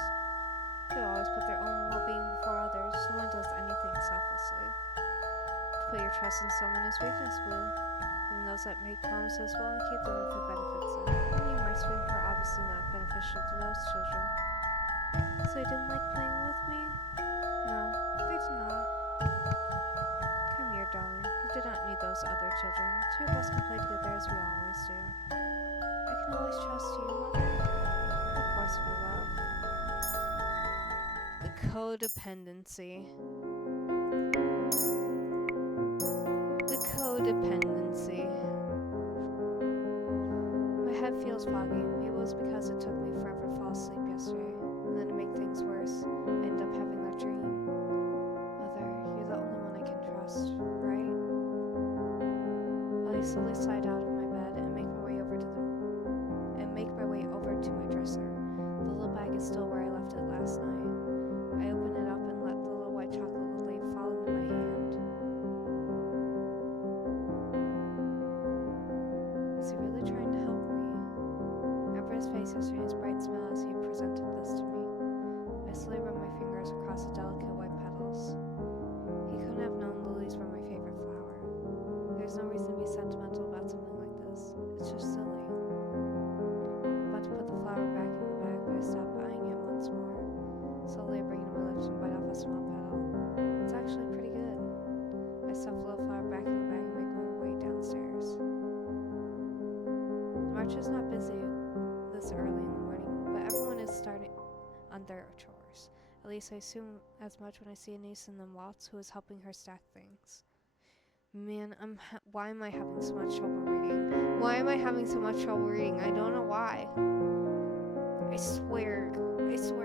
They always put their own well-being before others. No one does anything selflessly. To put your trust in someone is weakness, Blue. Even those that make promises will only keep them if it benefits them. And you, my sweet, are obviously not beneficial to those children. So they didn't like playing with me? No, they did not. Come here, darling. You did not need those other children. The two of us can play together as we always do. I can always trust you, Mother. Of course, my love. The codependency. My head feels foggy. Maybe it was because it took me forever to fall asleep yesterday. And then to make things worse, I ended up having that dream. Mother, you're the only one I can trust, right? I slowly slide out of my bed and make my way over to my dresser. The little bag is still where I left it last night. I open it up and let the little white chocolate lily fall into my hand. Is he really trying to help me? I remember his face yesterday and his bright smile as he presented this to me. I slowly run my fingers across the delicate white petals. He couldn't have known lilies were my favorite flower. There's no reason to be sentimental about something like this. It's just silly. I'm about to put the flower back in the bag, but I stop eyeing it once more. Slowly I bring it to my lips and bite off a small petal. It's actually pretty good. I stuff the little flower back in the bag and make my way downstairs. The march is not busy this early in the morning, but everyone is starting on their chores. At least I assume as much when I see a niece in the Waltz who is helping her stack things. Man, why am I having so much trouble reading? I don't know why. I swear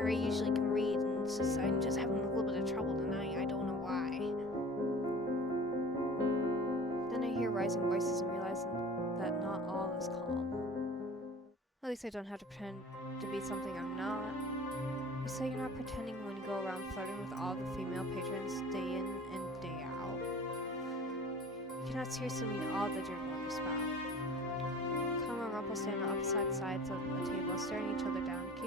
I usually can read, and I'm just having a little bit of trouble tonight. I don't know why. Then I hear rising voices and realize that not all is calm. At least I don't have to pretend to be something I'm not. You say you're not pretending when you go around flirting with all the female patrons day in and day out. You cannot seriously mean all the drivel you spout. Come and Rumple stand on opposite sides of the table, staring each other down. A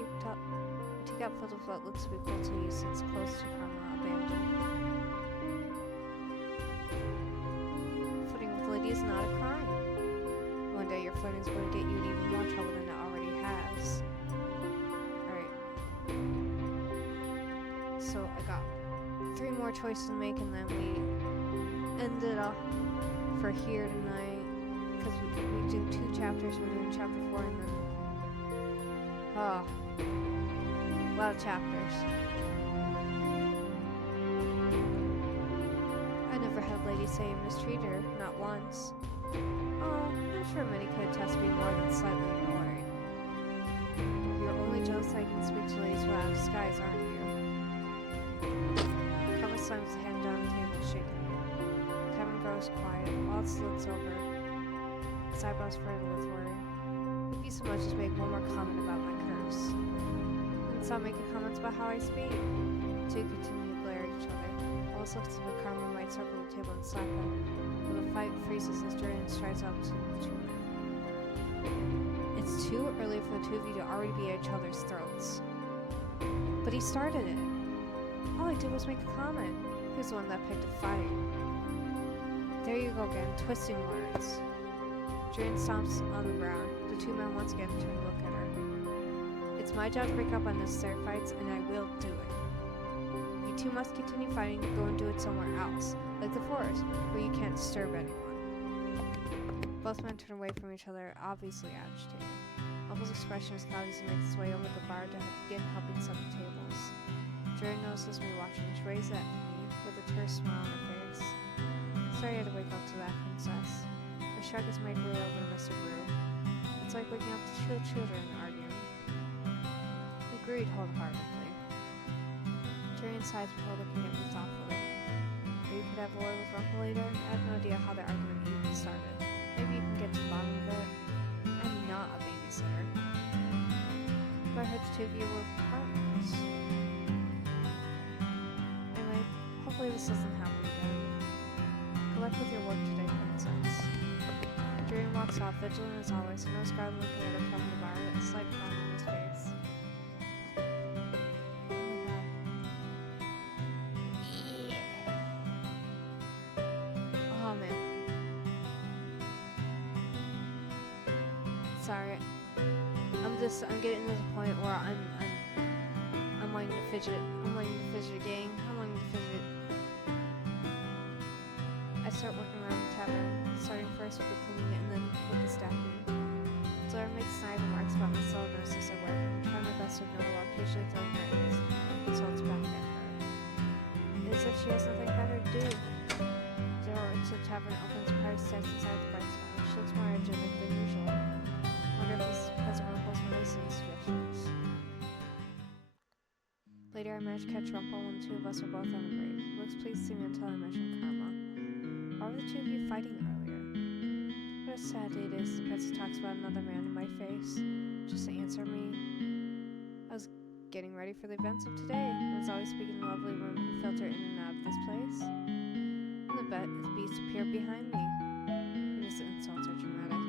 teacup filled with what looks to be cool tea sits close to Carmel, abandoned. Footing with Infidelity is not a crime. One day your flirting is going to get you in even more trouble than it already has. Alright. So I got 3 more choices to make, and then we ended up for here tonight. Because we do 2 chapters. We're doing chapter 4 and then... Oh. A lot of chapters. I never had ladies say I mistreated her, not once. Oh, I'm sure many could attest to be more than slightly annoyed. You're only jealous I can speak to ladies without a disguise, aren't you? Karma slams his hand down the table, shaking it. Kevin grows quiet. Wallace looks over. His eyebrows furrowed with worry. If you so much as make one more comment about my curse. Then stop making comments about how I speak. The 2 continue to glare at each other. Wallace looks as if Karma might circle the table and slap him. But the fight freezes as Julian strides up to the 2 men. It's too early for the 2 of you to already be at each other's throats. But he started it. All I did was make a comment. He was the one that picked a fight. There you go again, twisting words. Julian stomps on the ground. The 2 men once again turn to look at her. It's my job to break up unnecessary fights, and I will do it. You 2 must continue fighting to go and do it somewhere else, like the forest, where you can't disturb anyone. Both men turn away from each other, obviously agitated. Uncle's expression is cloudy as he makes his way over the bar to begin helping set the tables. Julian notices me watching. She raises at me with a terse smile on her face. Sorry I had to wake up to that, princess. A shrug has made her way over to Mr. Brew. It's like waking up to 2 children arguing. Agreed wholeheartedly. Julian sighs before looking at me thoughtfully. Maybe you could have a word with Rumpel later? I have no idea how their argument even started. Maybe you can get to the bottom of it. I'm not a babysitter. But I heard the 2 of you were partners. Anyway, hopefully this doesn't happen again. Good luck with your work today, princess. Julian walks off, vigilant as always, and no Scarlet looking at him from the bar, a slight frown on his face. Oh man. Sorry. I'm getting to the point where I'm wanting to fidget. I'm wanting to fidget, gang. I'm wanting to fidget. I start working around the tavern, starting first with the cleaning and then with the stacking. Zora makes snide remarks about my slowness as I work, and try my best to ignore while occasionally throwing her insults back at her. It is as if she has nothing better to do. Zora enters the tavern, opens a party stacks inside the bright smile. She looks more energetic than usual. I wonder if this is because of Rumpel's racing suggestions. Later, I manage to catch Rumpel when the 2 of us are both on the break. He looks pleased to see me until I mention Karma. Why were the 2 of you fighting earlier? What a sad day it is. The princess talks about another man in my face. Just to answer me. I was getting ready for the events of today, and was always speaking the lovely women who filter in and out of this place. And the beast appeared behind me. His insults are dramatic.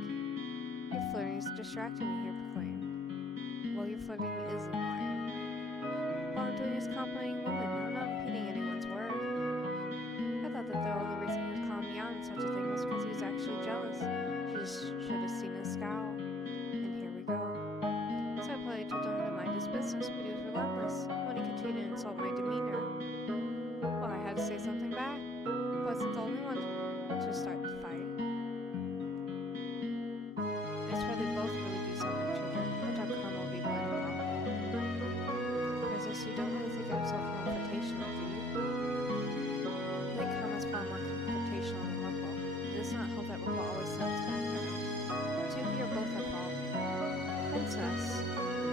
Your flirting is distracting me, he proclaimed. Well, your flirting is annoying. All I'm doing is complimenting women. I'm not impeding anyone's work. I thought that the only reason he was calling me out on such a thing was because he was actually jealous. She just should have seen his scowl. And here we go. So I politely told him to mind his business, but he was relentless when he continued to insult my demeanor. Well, I had to say something back. I wasn't the only one to start the fight. I swear they both really do sound like children. I doubt Karma will be going along. Princess, you don't really think I'm so confrontational, do you? I think Karma's far more confrontational than Rumpel. It does not help that Rumpel always sounds back at her. The 2 of you are both at fault. Princess,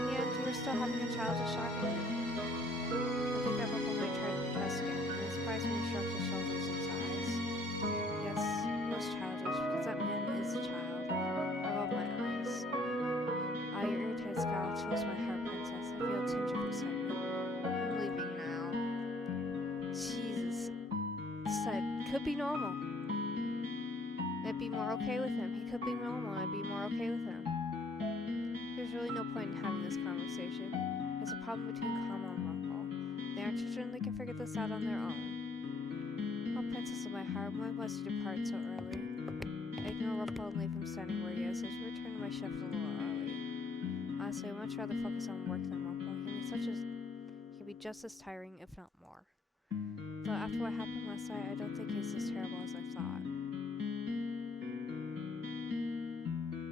yet you were still having a childish argument. I think that Rumpel might try to protest again, and I'm surprised when he shrugged his shoulders and sighs. Yes, he was childish, because that man is a child. I rolled my eyes. Ah, your irritated scowl chills my heart, princess. I feel a tinge of excitement. I'm leaving now. Jesus. Said, could be normal. I'd be more okay with him. He could be normal, and I'd be more okay with him. There's really no point in having this conversation. There's a problem between Karma and Rumpel. They aren't children, they can figure this out on their own. Oh, princess of my heart, why must you depart so early? I ignore Rumpel and leave him standing where he is. I should return to my shift a little early. Honestly, I'd much rather focus on work than Rumpel. He can be just as tiring, if not more. Though after what happened last night, I don't think he's as terrible as I thought.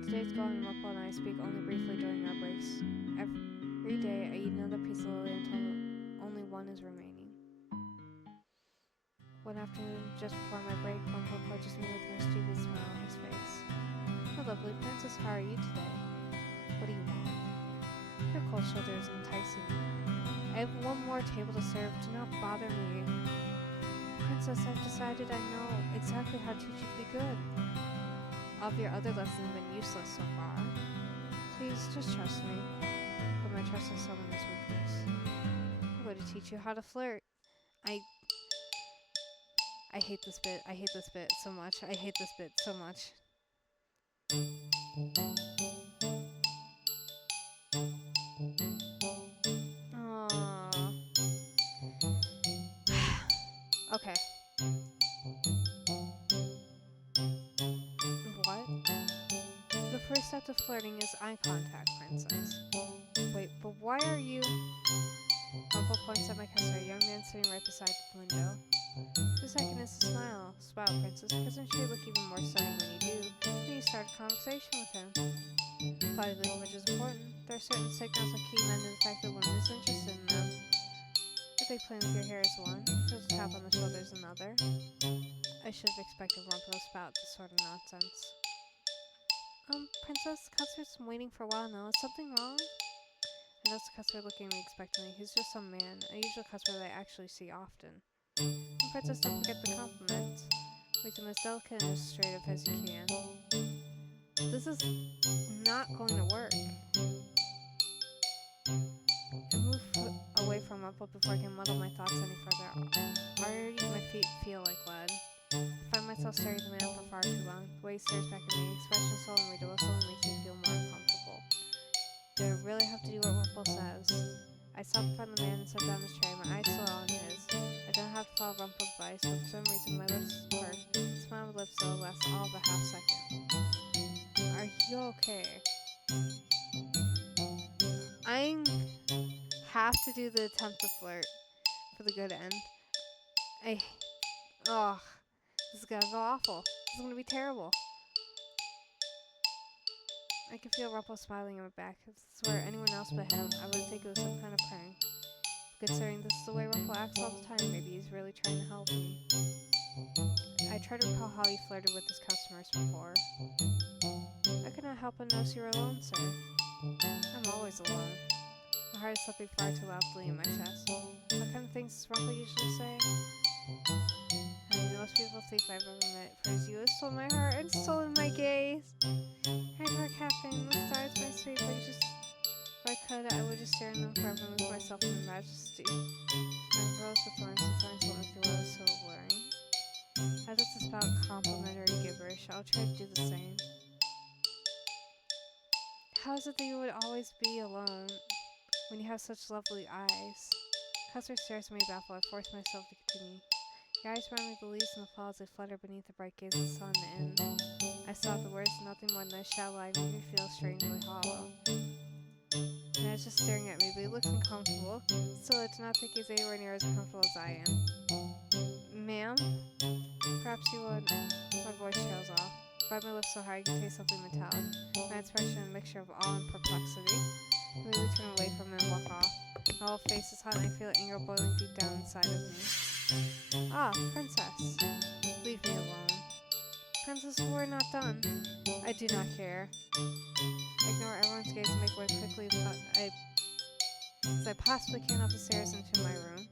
Today's going, Rumpel and I speak only briefly during our breaks. Every day, I eat another piece of lily until only one is remaining. One afternoon, just before my break, Rumpel approaches me with a mischievous smile on his face. "Oh, lovely princess, how are you today? What do you want?" "Your cold shoulder is enticing me. I have one more table to serve. Do not bother me. Princess, I've decided I know exactly how to teach you to be good. All of your other lessons have been useless so far. Please, just trust me." But my trust in someone is weakness. "I'm going to teach you how to flirt." I hate this bit. I hate this bit so much. I hate this bit so much. Aww. Okay. What? The first step to flirting is eye contact, princess. Wait, but why are you... Rumpel points at my customer, a young man sitting right beside the window. The second is to smile. Smile, princess, because I'm sure you look even more stunning when you do. Then you start a conversation with him. Body language is important. There are certain signals that key men to the fact that woman is interested in them. A big playing with your hair is one. Just a tap on the shoulder is another. I should have expected Rumpel to spout this sort of nonsense. Princess, the customer's been waiting for a while now. Is something wrong? I noticed the customer looking at me expectantly. He's just some man, a usual customer that I actually see often. Princess, don't forget the compliments. Make them as delicate and as straight up as you can. This is not going to work. I move away from Rumpel before I can muddle my thoughts any further. Already my feet feel like lead. I find myself staring at the man for far too long. The way he stares back at me, expression so unreadable, suddenly makes me feel more uncomfortable. Do I really have to do what Rumpel says? I stop in front of the man and set down his tray, my eyes still on his. I don't have to follow Rumpel's advice, but for some reason my lips work. The smile on my lips though lasts all of a half second. Are you okay? I have to do the attempt to flirt for the good end. This is gonna go awful. This is gonna be terrible. I can feel Rumpel smiling in my back. I swear anyone else but him, I would think it was some kind of prank. But considering this is the way Rumpel acts all the time, maybe he's really trying to help me. I try to recall how he flirted with his customers before. I could not help but notice you were alone, sir. I'm always alone. My heart is thumping far too loudly in my chest. What kind of things does Rumpel usually say? I mean, most people think I've ever met. First, you have stolen my heart and stolen my gaze. I adore caffeine, the stars, my sweet, if I could, I would just stare in them forever and lose myself in their majesty. My rose with thorns, the thorns will make the rose so alluring. How does this spout complimentary gibberish? I'll try to do the same. How is it that you would always be alone when you have such lovely eyes? Custer stares at me baffled. I force myself to continue. Your eyes remind me of the leaves in the fall as they flutter beneath the bright gaze of the sun, and I saw the words, nothing more than a shallow eye made me feel strangely hollow. And I was just staring at me, but he looks uncomfortable. Still, I do not think he's anywhere near as comfortable as I am. Ma'am? Perhaps you would... My voice trails off. I bite my lips so hard I can taste something metallic. My expression a mixture of awe and perplexity. I immediately turn away from him and walk off. My whole face is hot and I feel anger boiling deep down inside of me. Ah, princess. Leave me alone. Princess, we're not done. I do not care. I ignore everyone's gaze and make way quickly as I possibly can up the stairs into my room.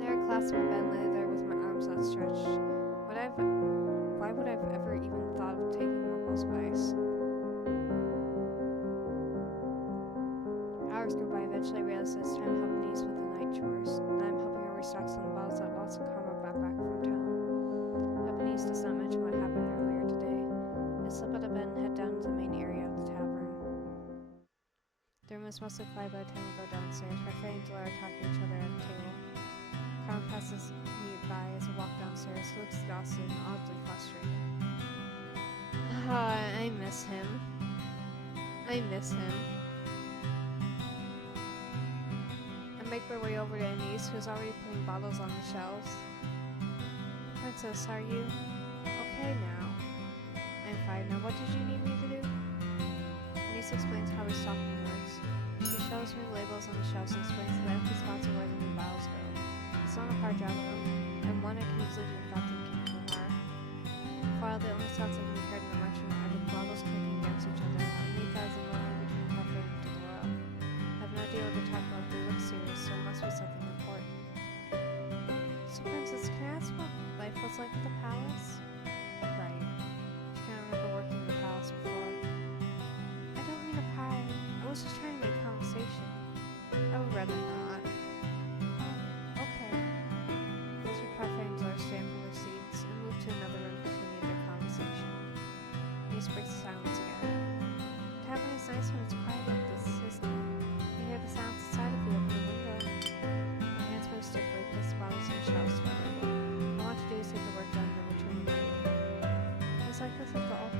There I collapsed in my bed and lay there with my arms outstretched. Why would I have ever even thought of taking Rumpel's advice? Hours go by. Eventually I realized it's time to help Denise with the night chores. Now I'm helping her restock some bottles that Watson Karma brought back from town. Denise does not mention what happened earlier today. I slip out of bed and head down to the main area of the tavern. The room is mostly quiet by the time we go downstairs. My friend and Laura are talking to each other at the table. Carmen passes me by as I walk downstairs. He looks exhausted and oddly frustrated. I miss him. I miss him. I make my way over to Anise, who's already putting bottles on the shelves. Princess, are you okay now? I'm fine. Now, what did you need me to do? Anise explains how restocking works. She shows me the labels on the shelves and explains that the empty spots are where the new bottles go. It's not a hard job, and one I can easily do without thinking too hard. For all the only sounds that can be heard in the merchant are the bottles clicking against each other, Anika is the moment between Puffy and Delora. I have no idea what they're talking about, they look serious, so it must be something important. So, Princess, can I ask what life was like at the palace? Right. She can't remember working in the palace before. I don't mean to pry. I was just trying to make conversation. I would rather not. Okay. Mr. Parfait and Delora stand from their seats and move to another room to continue their conversation. Ace breaks the silence again. Tavern is nice when it's quiet like this, isn't it? You hear the sounds outside if you open the window. My hands move stiffly, place the bottles on the shelves to my table. All I want to do is get the work done and then return to my room. It was like this at the old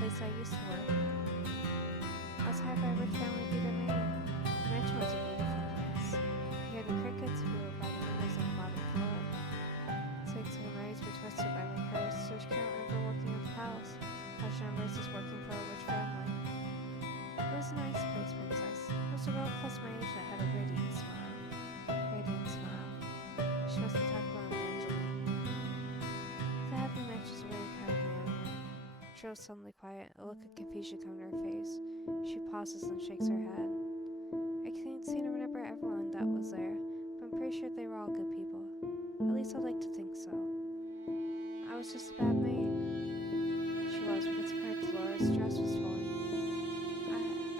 place I used to work. I was hired by a rich family to be their maid. The mansion was a beautiful place. You hear the crickets who were by the windows on the bottom floor. Six of the maids were twisted by my curse, so she can't remember working at the palace. How she remembers is working for a rich family. It was a nice place, Princess. It was a girl close to my age that had a radiant smile. Radiant smile. She must be talking about Evangeline. The head of the mansion is a really kind man. She was suddenly quiet, a look of confusion coming to her face. She pauses and shakes her head. I can't seem to remember everyone that was there, but I'm pretty sure they were all good people. At least I'd like to think so. I was just a bad maid. She was, because of her Dolores' dress was torn.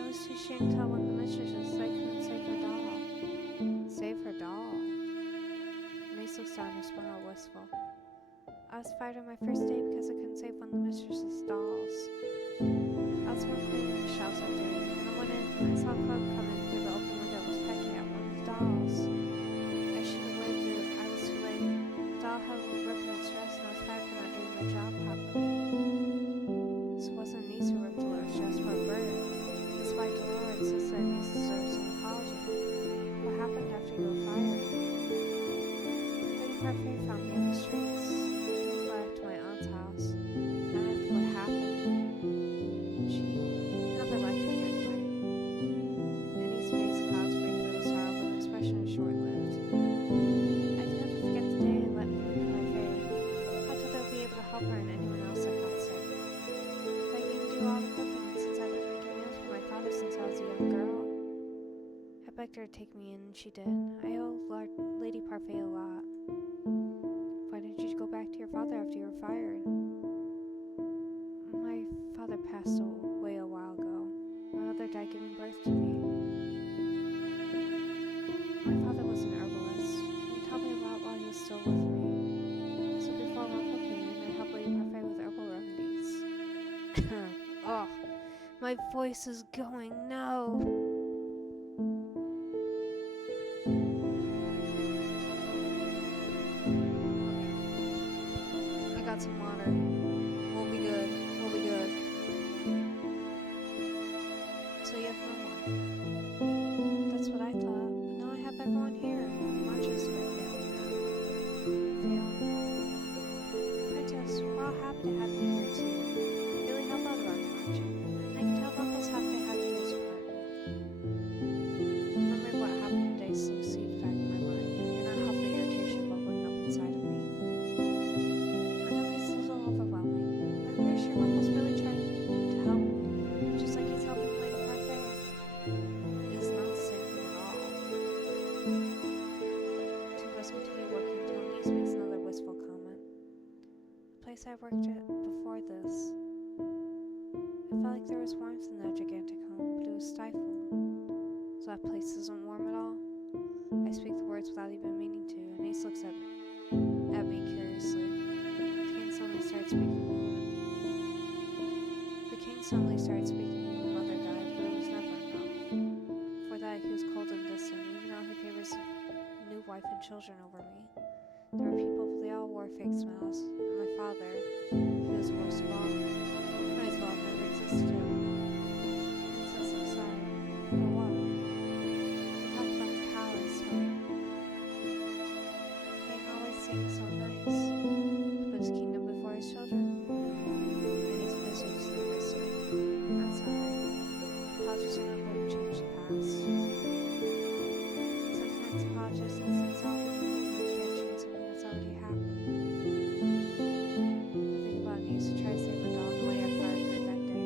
I was too ashamed to tell one of the mistresses I couldn't save her doll. Save her doll? Mace looks down, her smile wistful. I was fired on my first day because I couldn't save one of the mistress's dolls. I was cleaning the shelves that day, and I went in and I saw a clerk coming through the open window and was pecking at one of the dolls. I should have waved it. I was too late. The doll had a little rip in its dress, and I was fired for not doing my job properly. So it wasn't Niece who ripped Dolores' dress, but a bird. That's why Dolores insisted that Niece deserves an apology. What happened after you were fired? Lady Parfait found me in the streets. Back to my aunt's house. Not after what happened. She never liked me anyway. Annie's face clouds briefly with sorrow, but the expression is short-lived. I can never forget the day they let me leave Parfait. I thought I would be able to help her and anyone else that got sick. I even do all the cooking since I've been making meals for my father since I was a young girl. I begged her to take me in, and she did. I owe Lady Parfait a lot. Why didn't you go back to your father after you were fired? My father passed away a while ago. My mother died giving birth to me. My father was an herbalist. He taught me a lot while he was still with me. So before Uncle came in, I helped Lady Parfait with herbal remedies. Oh, my voice is going. No. Some water. We'll be good. We'll be good. So you have no one. That's what I thought. But now I have everyone here. Not just my family now. Family. Princess, we're all happy to have you here too. You really help out around the marching. And I can tell Uncle's happy to have you as a partner. Remember what happened today still seeps back in my mind. And I help the irritation bubbling up inside of me. I worked at before this. It felt like there was warmth in that gigantic home, but it was stifled. So that place isn't warm at all? I speak the words without even meaning to, and Ace looks at me curiously. The king suddenly started speaking to me when Mother died, but it was never enough. For that, he was cold and distant, even though he favors a new wife and children over me. There were people of the wore fake smiles, and my father, who was worst of all, might as well have never existed. Princess, I'm sorry. For what? We talked about the palace, right? King always seems so nice. He put his kingdom before his children. And he's busy just not listening. That's alright. Apologies are not going to change the past. Sometimes apologizing since all we can do can't change something that's already happened. I think about it, I used to try to save my dog the way I fired her that day.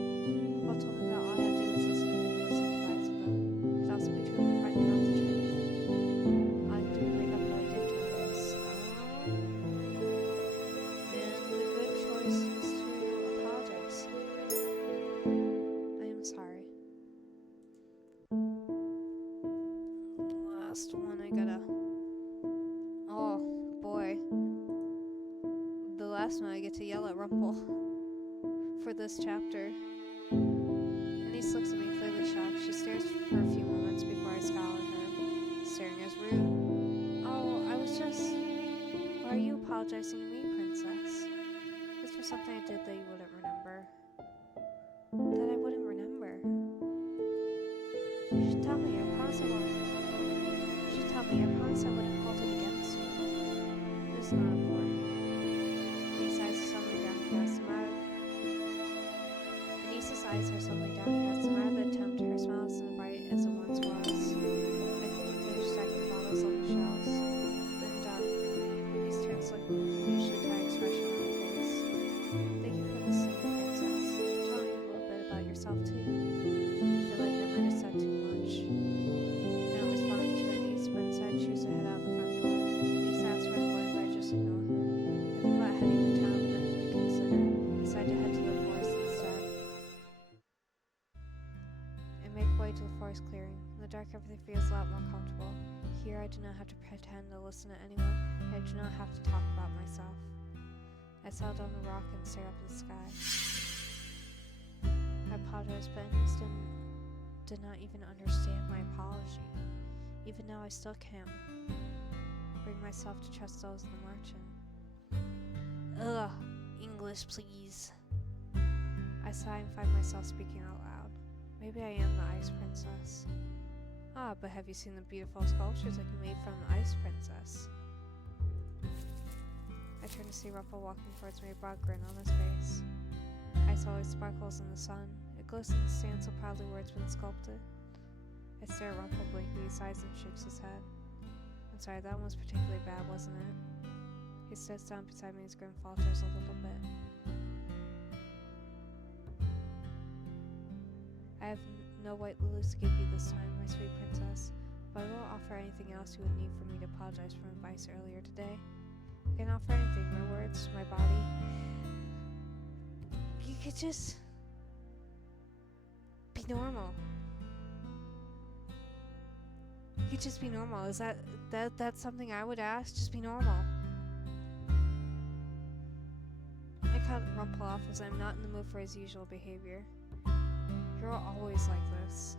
Paul told me that all I had to do was listen to people and sympathize with them. It could also be true for finding out the truth. All I had to do was make up what I did to her is, and the good choice is to apologize. I am sorry. Last one I gotta... Oh, boy. The last one I get to yell at Rumple for this chapter. Anise looks at me clearly shocked. She stares for a few moments before I scowl at her, staring as rude. Oh, I was just... Why are you apologizing to me, Princess? It's for something I did that you wouldn't remember. That I wouldn't remember. You should tell me, I promise I won't. You should tell me, I promise I wouldn't hold it against you. This is not important. Anis's eyes are suddenly downcast. Anis's eyes are suddenly downcast. Am I the attempt? Her smile isn't bright as it once was. I couldn't finish stacking bottles on the shelves. I'm done. Anise turns to look at me with an unusually tired expression on her face. Thank you for listening, Princess. Tell me a little bit about yourself, too. I feel like I might have said too much. I don't respond to Anise, but instead choose to head out the front door. Anise asks where I'm going, but I just ignore her. I think about heading to town, and then reconsider. I decide to head to the forest instead. I make way to the forest clearing. In the dark, everything feels a lot more comfortable. Here, I do not have to pretend to listen to anyone. I do not have to talk about myself. I settle down the rock and stare up at the sky. I apologize, but Anise did not even understand my apology. Even now, I still can't bring myself to trust those in the marching. Ugh, English, please. I sigh and find myself speaking out loud. Maybe I am the Ice Princess. Ah, but have you seen the beautiful sculptures I can make from the Ice Princess? I turn to see Rumple walking towards me, a broad grin on his face. Ice always sparkles in the sun. It glows in the sand so proudly where it's been sculpted. I stare at Rumple blankly. He sighs and shakes his head. I'm sorry, that one was particularly bad, wasn't it? He sits down beside me, his grin falters a little bit. I have no white lilies to give you this time, my sweet princess, but I will offer anything else you would need for me to apologize for my advice earlier today. I can offer anything, my words, my body. You could just be normal. You could just be normal. Is that's something I would ask? Just be normal. I cut Rumple off as I'm not in the mood for his usual behavior. You're always like this.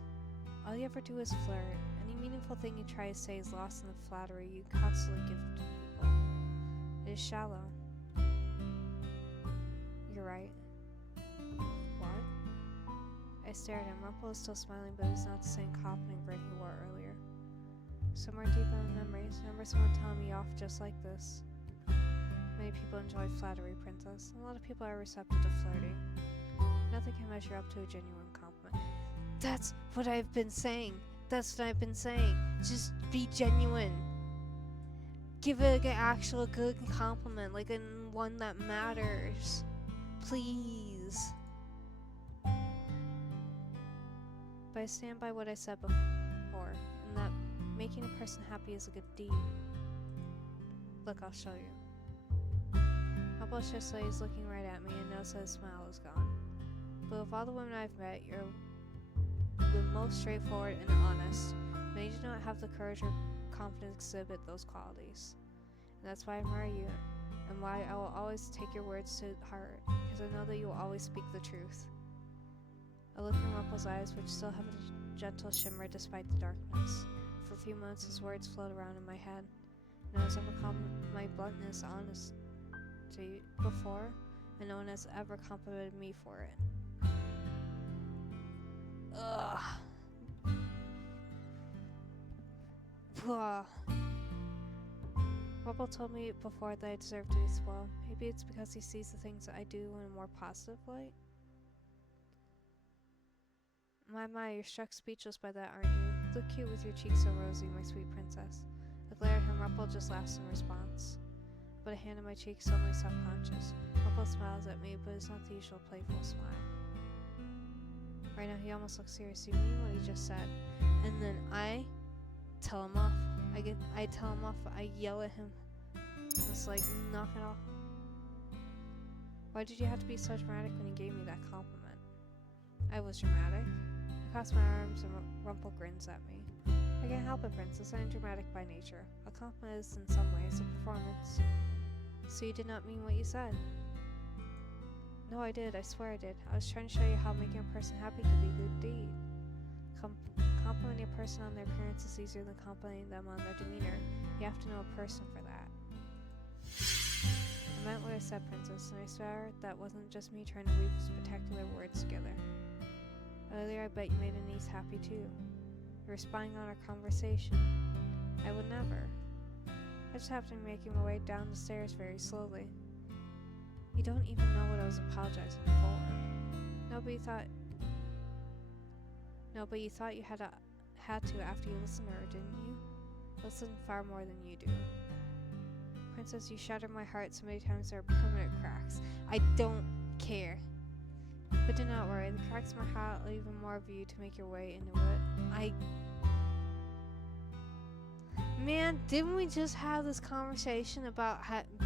All you ever do is flirt. Any meaningful thing you try to say is lost in the flattery you constantly give to people. It is shallow. You're right. What? I stared at him. Rumple is still smiling, but it was not the same confident grin he wore earlier. Somewhere deep in my memories, I remember someone telling me off just like this. Many people enjoy flattery, Princess. A lot of people are receptive to flirting. Nothing can measure up to a genuine compliment. That's what I've been saying. That's what I've been saying. Just be genuine. Give it an actual good compliment, like one that matters. Please. But I stand by what I said before, and that making a person happy is a good deed. Look, I'll show you. Rumple just so he's looking right at me and knows that his smile is gone. But of all the women I've met, you're the most straightforward and honest. Many do not have the courage or confidence to exhibit those qualities. And that's why I admire you, and why I will always take your words to heart, because I know that you will always speak the truth. I look in Rumple's eyes, which still have a gentle shimmer despite the darkness. For a few moments his words float around in my head, and I was overcome my bluntness, before, and no one has ever complimented me for it. Ugh. Rumple told me before that I deserve to be spoiled. Maybe it's because he sees the things that I do in a more positive light. My, you're struck speechless by that, aren't you? You look cute with your cheeks so rosy, my sweet princess. I glare at him. Rumple just laughs in response. But a hand on my cheek, suddenly self-conscious. Rumple smiles at me, but it's not the usual playful smile. Right now, he almost looks serious. You mean what he just said? And then I tell him off. I tell him off. I yell at him. It's like, knock it off. Why did you have to be so dramatic when you gave me that compliment? I was dramatic. I cross my arms and Rumple grins at me. I can't help it, princess. I'm dramatic by nature. A compliment is, in some ways, a performance. So you did not mean what you said? No, I did. I swear I did. I was trying to show you how making a person happy could be a good deed. Complimenting a person on their appearance is easier than complimenting them on their demeanor. You have to know a person for that. I meant what I said, princess, and I swear that wasn't just me trying to weave spectacular words together. Earlier, I bet you made a niece happy too. You were spying on our conversation. I would never. I just happened to be making my way down the stairs very slowly. You don't even know what I was apologizing for. No, but you thought you had to after you listened to her, didn't you? Listen far more than you do. Princess, you shattered my heart so many times there are permanent cracks. I don't care. But do not worry, the cracks in my heart will leave even more of you to make your way into it. Man, didn't we just have this conversation about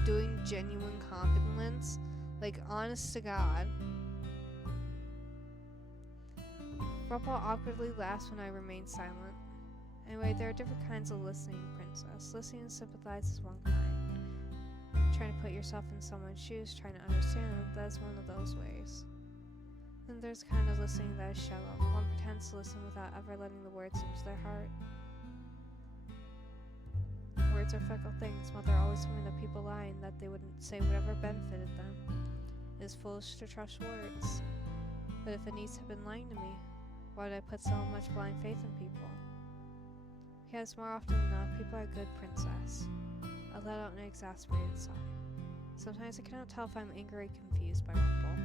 doing genuine compliments? Like, honest to God. Rumple awkwardly laughs when I remain silent. Anyway, there are different kinds of listening, princess. Listening and sympathize is one kind. Trying to put yourself in someone's shoes, trying to understand them, that is one of those ways. Then there's a kind of listening that is shallow. One pretends to listen without ever letting the words into their heart. Words are fickle things. Mother always told me that people lie and that they wouldn't say whatever benefited them. It is foolish to trust words. But if a niece had been lying to me, why would I put so much blind faith in people? Because more often than not, people are good, princess. I let out an exasperated sigh. Sometimes I cannot tell if I'm angry or confused by Rumple.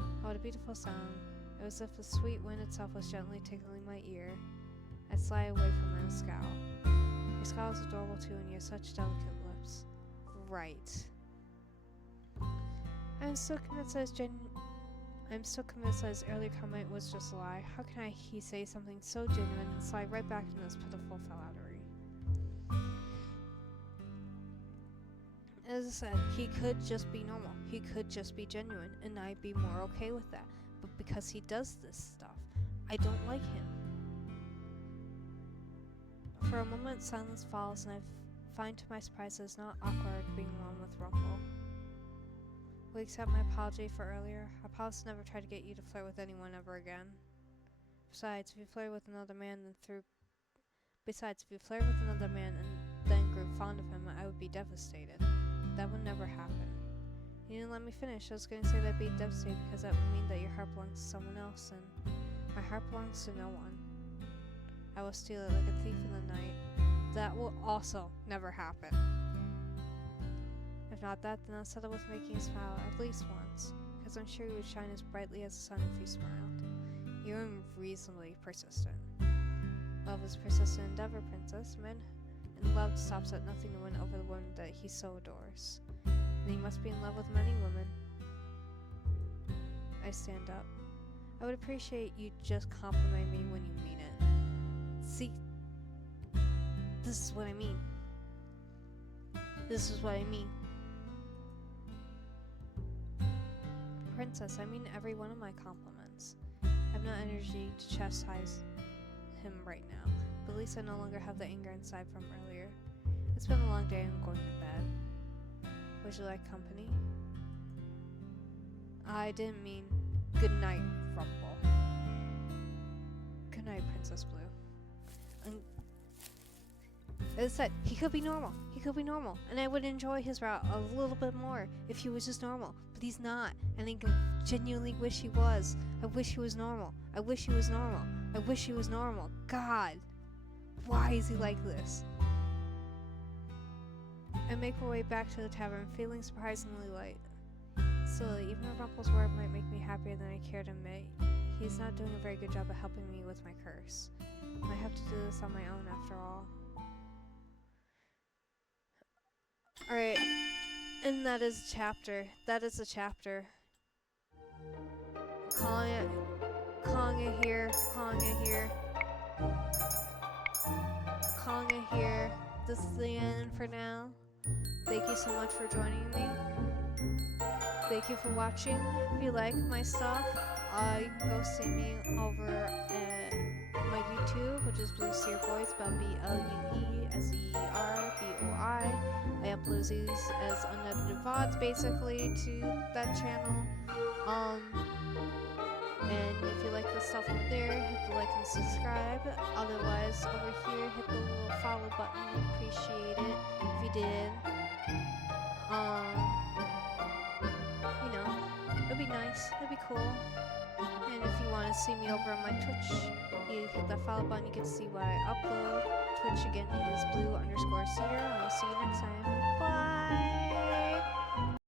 Oh, what a beautiful sound. It was as if the sweet wind itself was gently tickling my ear. I slide away from him and scowl. Your scowl is adorable too, and you have such delicate lips. Right. I'm still convinced that his earlier comment was just a lie. How can he say something so genuine and slide right back into this pitiful fallattery? As I said, he could just be normal. He could just be genuine, and I'd be more okay with that. But because he does this stuff, I don't like him. For a moment, silence falls, and I find to my surprise that it's not awkward being alone with Rumple. Will you accept my apology for earlier? I promise to never try to get you to flirt with anyone ever again. Besides, if you flirt with another man and then grew fond of him, I would be devastated. That would never happen. You didn't let me finish. I was going to say that I'd be devastated because that would mean that your heart belongs to someone else, and my heart belongs to no one. I will steal it like a thief in the night. That will also never happen. If not that, then I'll settle with making you smile at least once, because I'm sure you would shine as brightly as the sun if you smiled. You're unreasonably persistent. Love is persistent endeavor, princess. Men in love stops at nothing to win over the woman that he so adores. And he must be in love with many women. I stand up. I would appreciate you just complimenting me when you mean it. See, this is what I mean. This is what I mean. Princess, I mean every one of my compliments. I have no energy to chastise him right now, but at least I no longer have the anger inside from earlier. It's been a long day and I'm going to bed. Would you like company? I didn't mean good night, Rumple. Good night, Princess Blue. As I said, he could be normal. He could be normal, and I would enjoy his route a little bit more if he was just normal. But he's not, and I genuinely wish he was. I wish he was normal. I wish he was normal. I wish he was normal. God, why is he like this? I make my way back to the tavern, feeling surprisingly light. Still, even Rumpel's word might make me happier than I care to admit. He's not doing a very good job of helping me with my curse. I have to do this on my own after all. Alright, and that is a chapter. That is a chapter. Calling it here, calling it here. Calling it here. This is the end for now. Thank you so much for joining me. Thank you for watching. If you like my stuff, you can go see me over at my YouTube, which is Blue Seer Boy, spelled BLUESERBOI. I upload these as unedited VODs basically to that channel. And if you like the stuff over there, hit the like and subscribe. Otherwise, over here, hit the little follow button. I'd appreciate it if you did. You know, it'd be nice. It'd be cool. And if you want to see me over on my Twitch, you hit that follow button. You get to see what I upload. Twitch again is blue_seer. I'll see you next time. Bye.